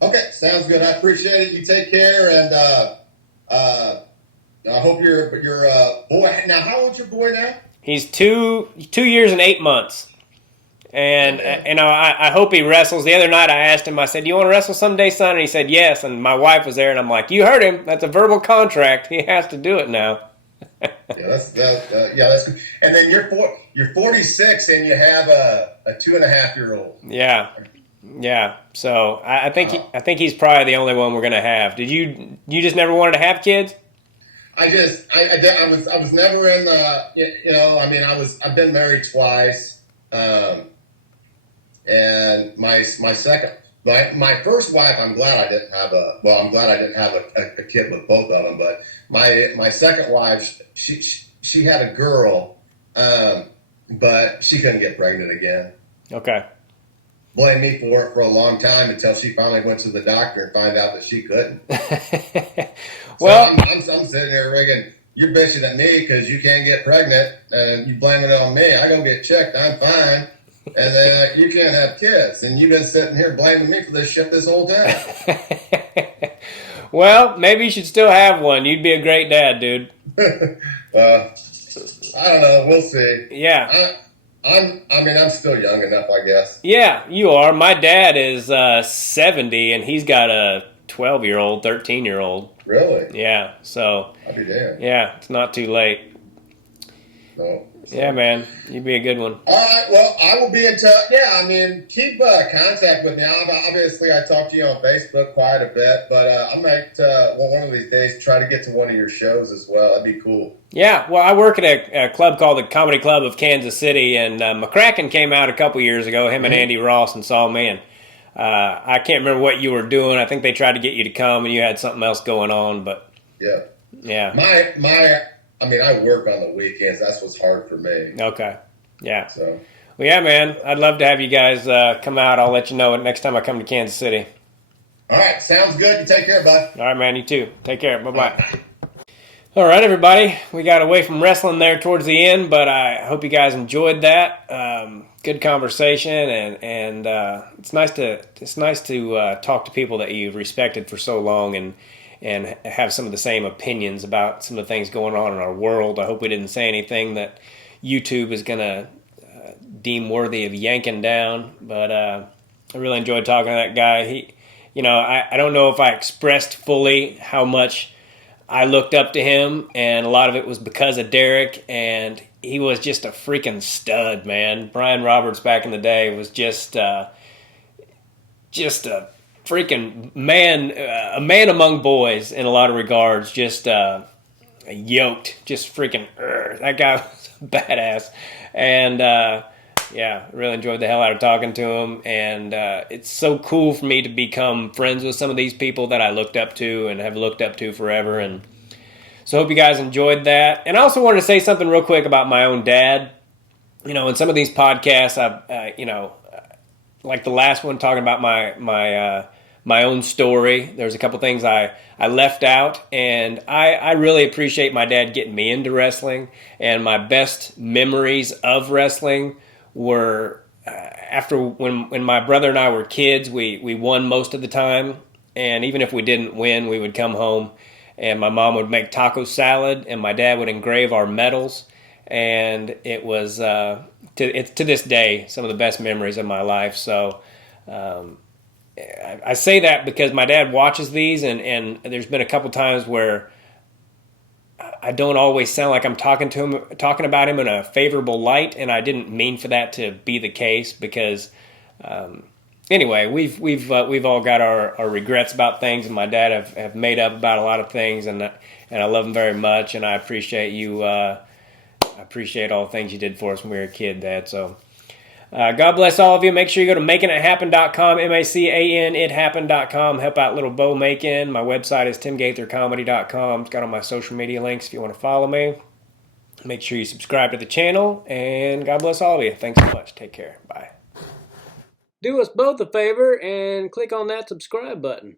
Okay, sounds good. I appreciate it. You take care, and I hope your boy. Now, how old's your boy now? He's 2 years and 8 months. And, I hope he wrestles. The other night I asked him, I said, you want to wrestle someday, son? And he said, yes. And my wife was there, and I'm like, you heard him. That's a verbal contract. He has to do it now. That's good. And then you're 46, and you have a 2.5-year-old. Yeah. So I think he's probably the only one we're going to have. Did you just never wanted to have kids? I was never in I've been married twice. And my first wife, I'm glad I didn't have a kid with both of them. But my second wife, she had a girl, but she couldn't get pregnant again. Okay. Blamed me for it for a long time until she finally went to the doctor and found out that she couldn't. Well, so I'm sitting here thinking, you're bitching at me because you can't get pregnant, and you blame it on me. I go get checked, I'm fine. And then you can't have kids, and you've been sitting here blaming me for this shit this whole time. Well, maybe you should still have one. You'd be a great dad, dude. I don't know. We'll see. Yeah. I'm still young enough, I guess. Yeah, you are. My dad is 70, and he's got a 12-year-old, 13-year-old. Really? Yeah, so I'll be damned. yeah, it's not too late. No. Yeah, So. man, you'd be a good one. All right. Well, I will be in touch. Yeah, I mean, keep contact with me. Obviously, I talk to you on Facebook quite a bit, but I might one of these days try to get to one of your shows as well. That'd be cool. Yeah, well, I work at a club called the Comedy Club of Kansas City, and McCracken came out a couple years ago, him and Andy Ross, and saw me. And I can't remember what you were doing. I think they tried to get you to come, and you had something else going on. But yeah. I mean, I work on the weekends. That's what's hard for me. Okay. Yeah. So. Well, yeah, man. I'd love to have you guys come out. I'll let you know next time I come to Kansas City. All right. Sounds good. You take care, bud. All right, man. You too. Take care. Bye-bye. All right, everybody. We got away from wrestling there towards the end, but I hope you guys enjoyed that. Good conversation, and it's nice to talk to people that you've respected for so long and have some of the same opinions about some of the things going on in our world. I hope we didn't say anything that YouTube is going to deem worthy of yanking down, but I really enjoyed talking to that guy. I don't know if I expressed fully how much I looked up to him, and a lot of it was because of Derek, and he was just a freaking stud, man. Brian Roberts back in the day was just a freaking man, a man among boys in a lot of regards. Just yoked, just freaking. That guy was badass, and really enjoyed the hell out of talking to him. And it's so cool for me to become friends with some of these people that I looked up to and have looked up to forever. And so, hope you guys enjoyed that. And I also wanted to say something real quick about my own dad. In some of these podcasts, like the last one talking about my own story. There's a couple things I left out, and I really appreciate my dad getting me into wrestling. And my best memories of wrestling were after when my brother and I were kids. We won most of the time, and even if we didn't win, we would come home, and my mom would make taco salad, and my dad would engrave our medals, and it was to this day some of the best memories of my life. So I say that because my dad watches these, and there's been a couple times where I don't always sound like I'm talking about him in a favorable light, and I didn't mean for that to be the case because anyway, we've all got our regrets about things, and my dad have made up about a lot of things, and I love him very much, and I appreciate you. I appreciate all the things you did for us when we were a kid, Dad. So God bless all of you. Make sure you go to makingithappen.com, MACAN ithappen.com. Help out little Bo Macon. My website is timgaithercomedy.com. It's got all my social media links if you want to follow me. Make sure you subscribe to the channel, and God bless all of you. Thanks so much. Take care. Bye. Do us both a favor and click on that subscribe button.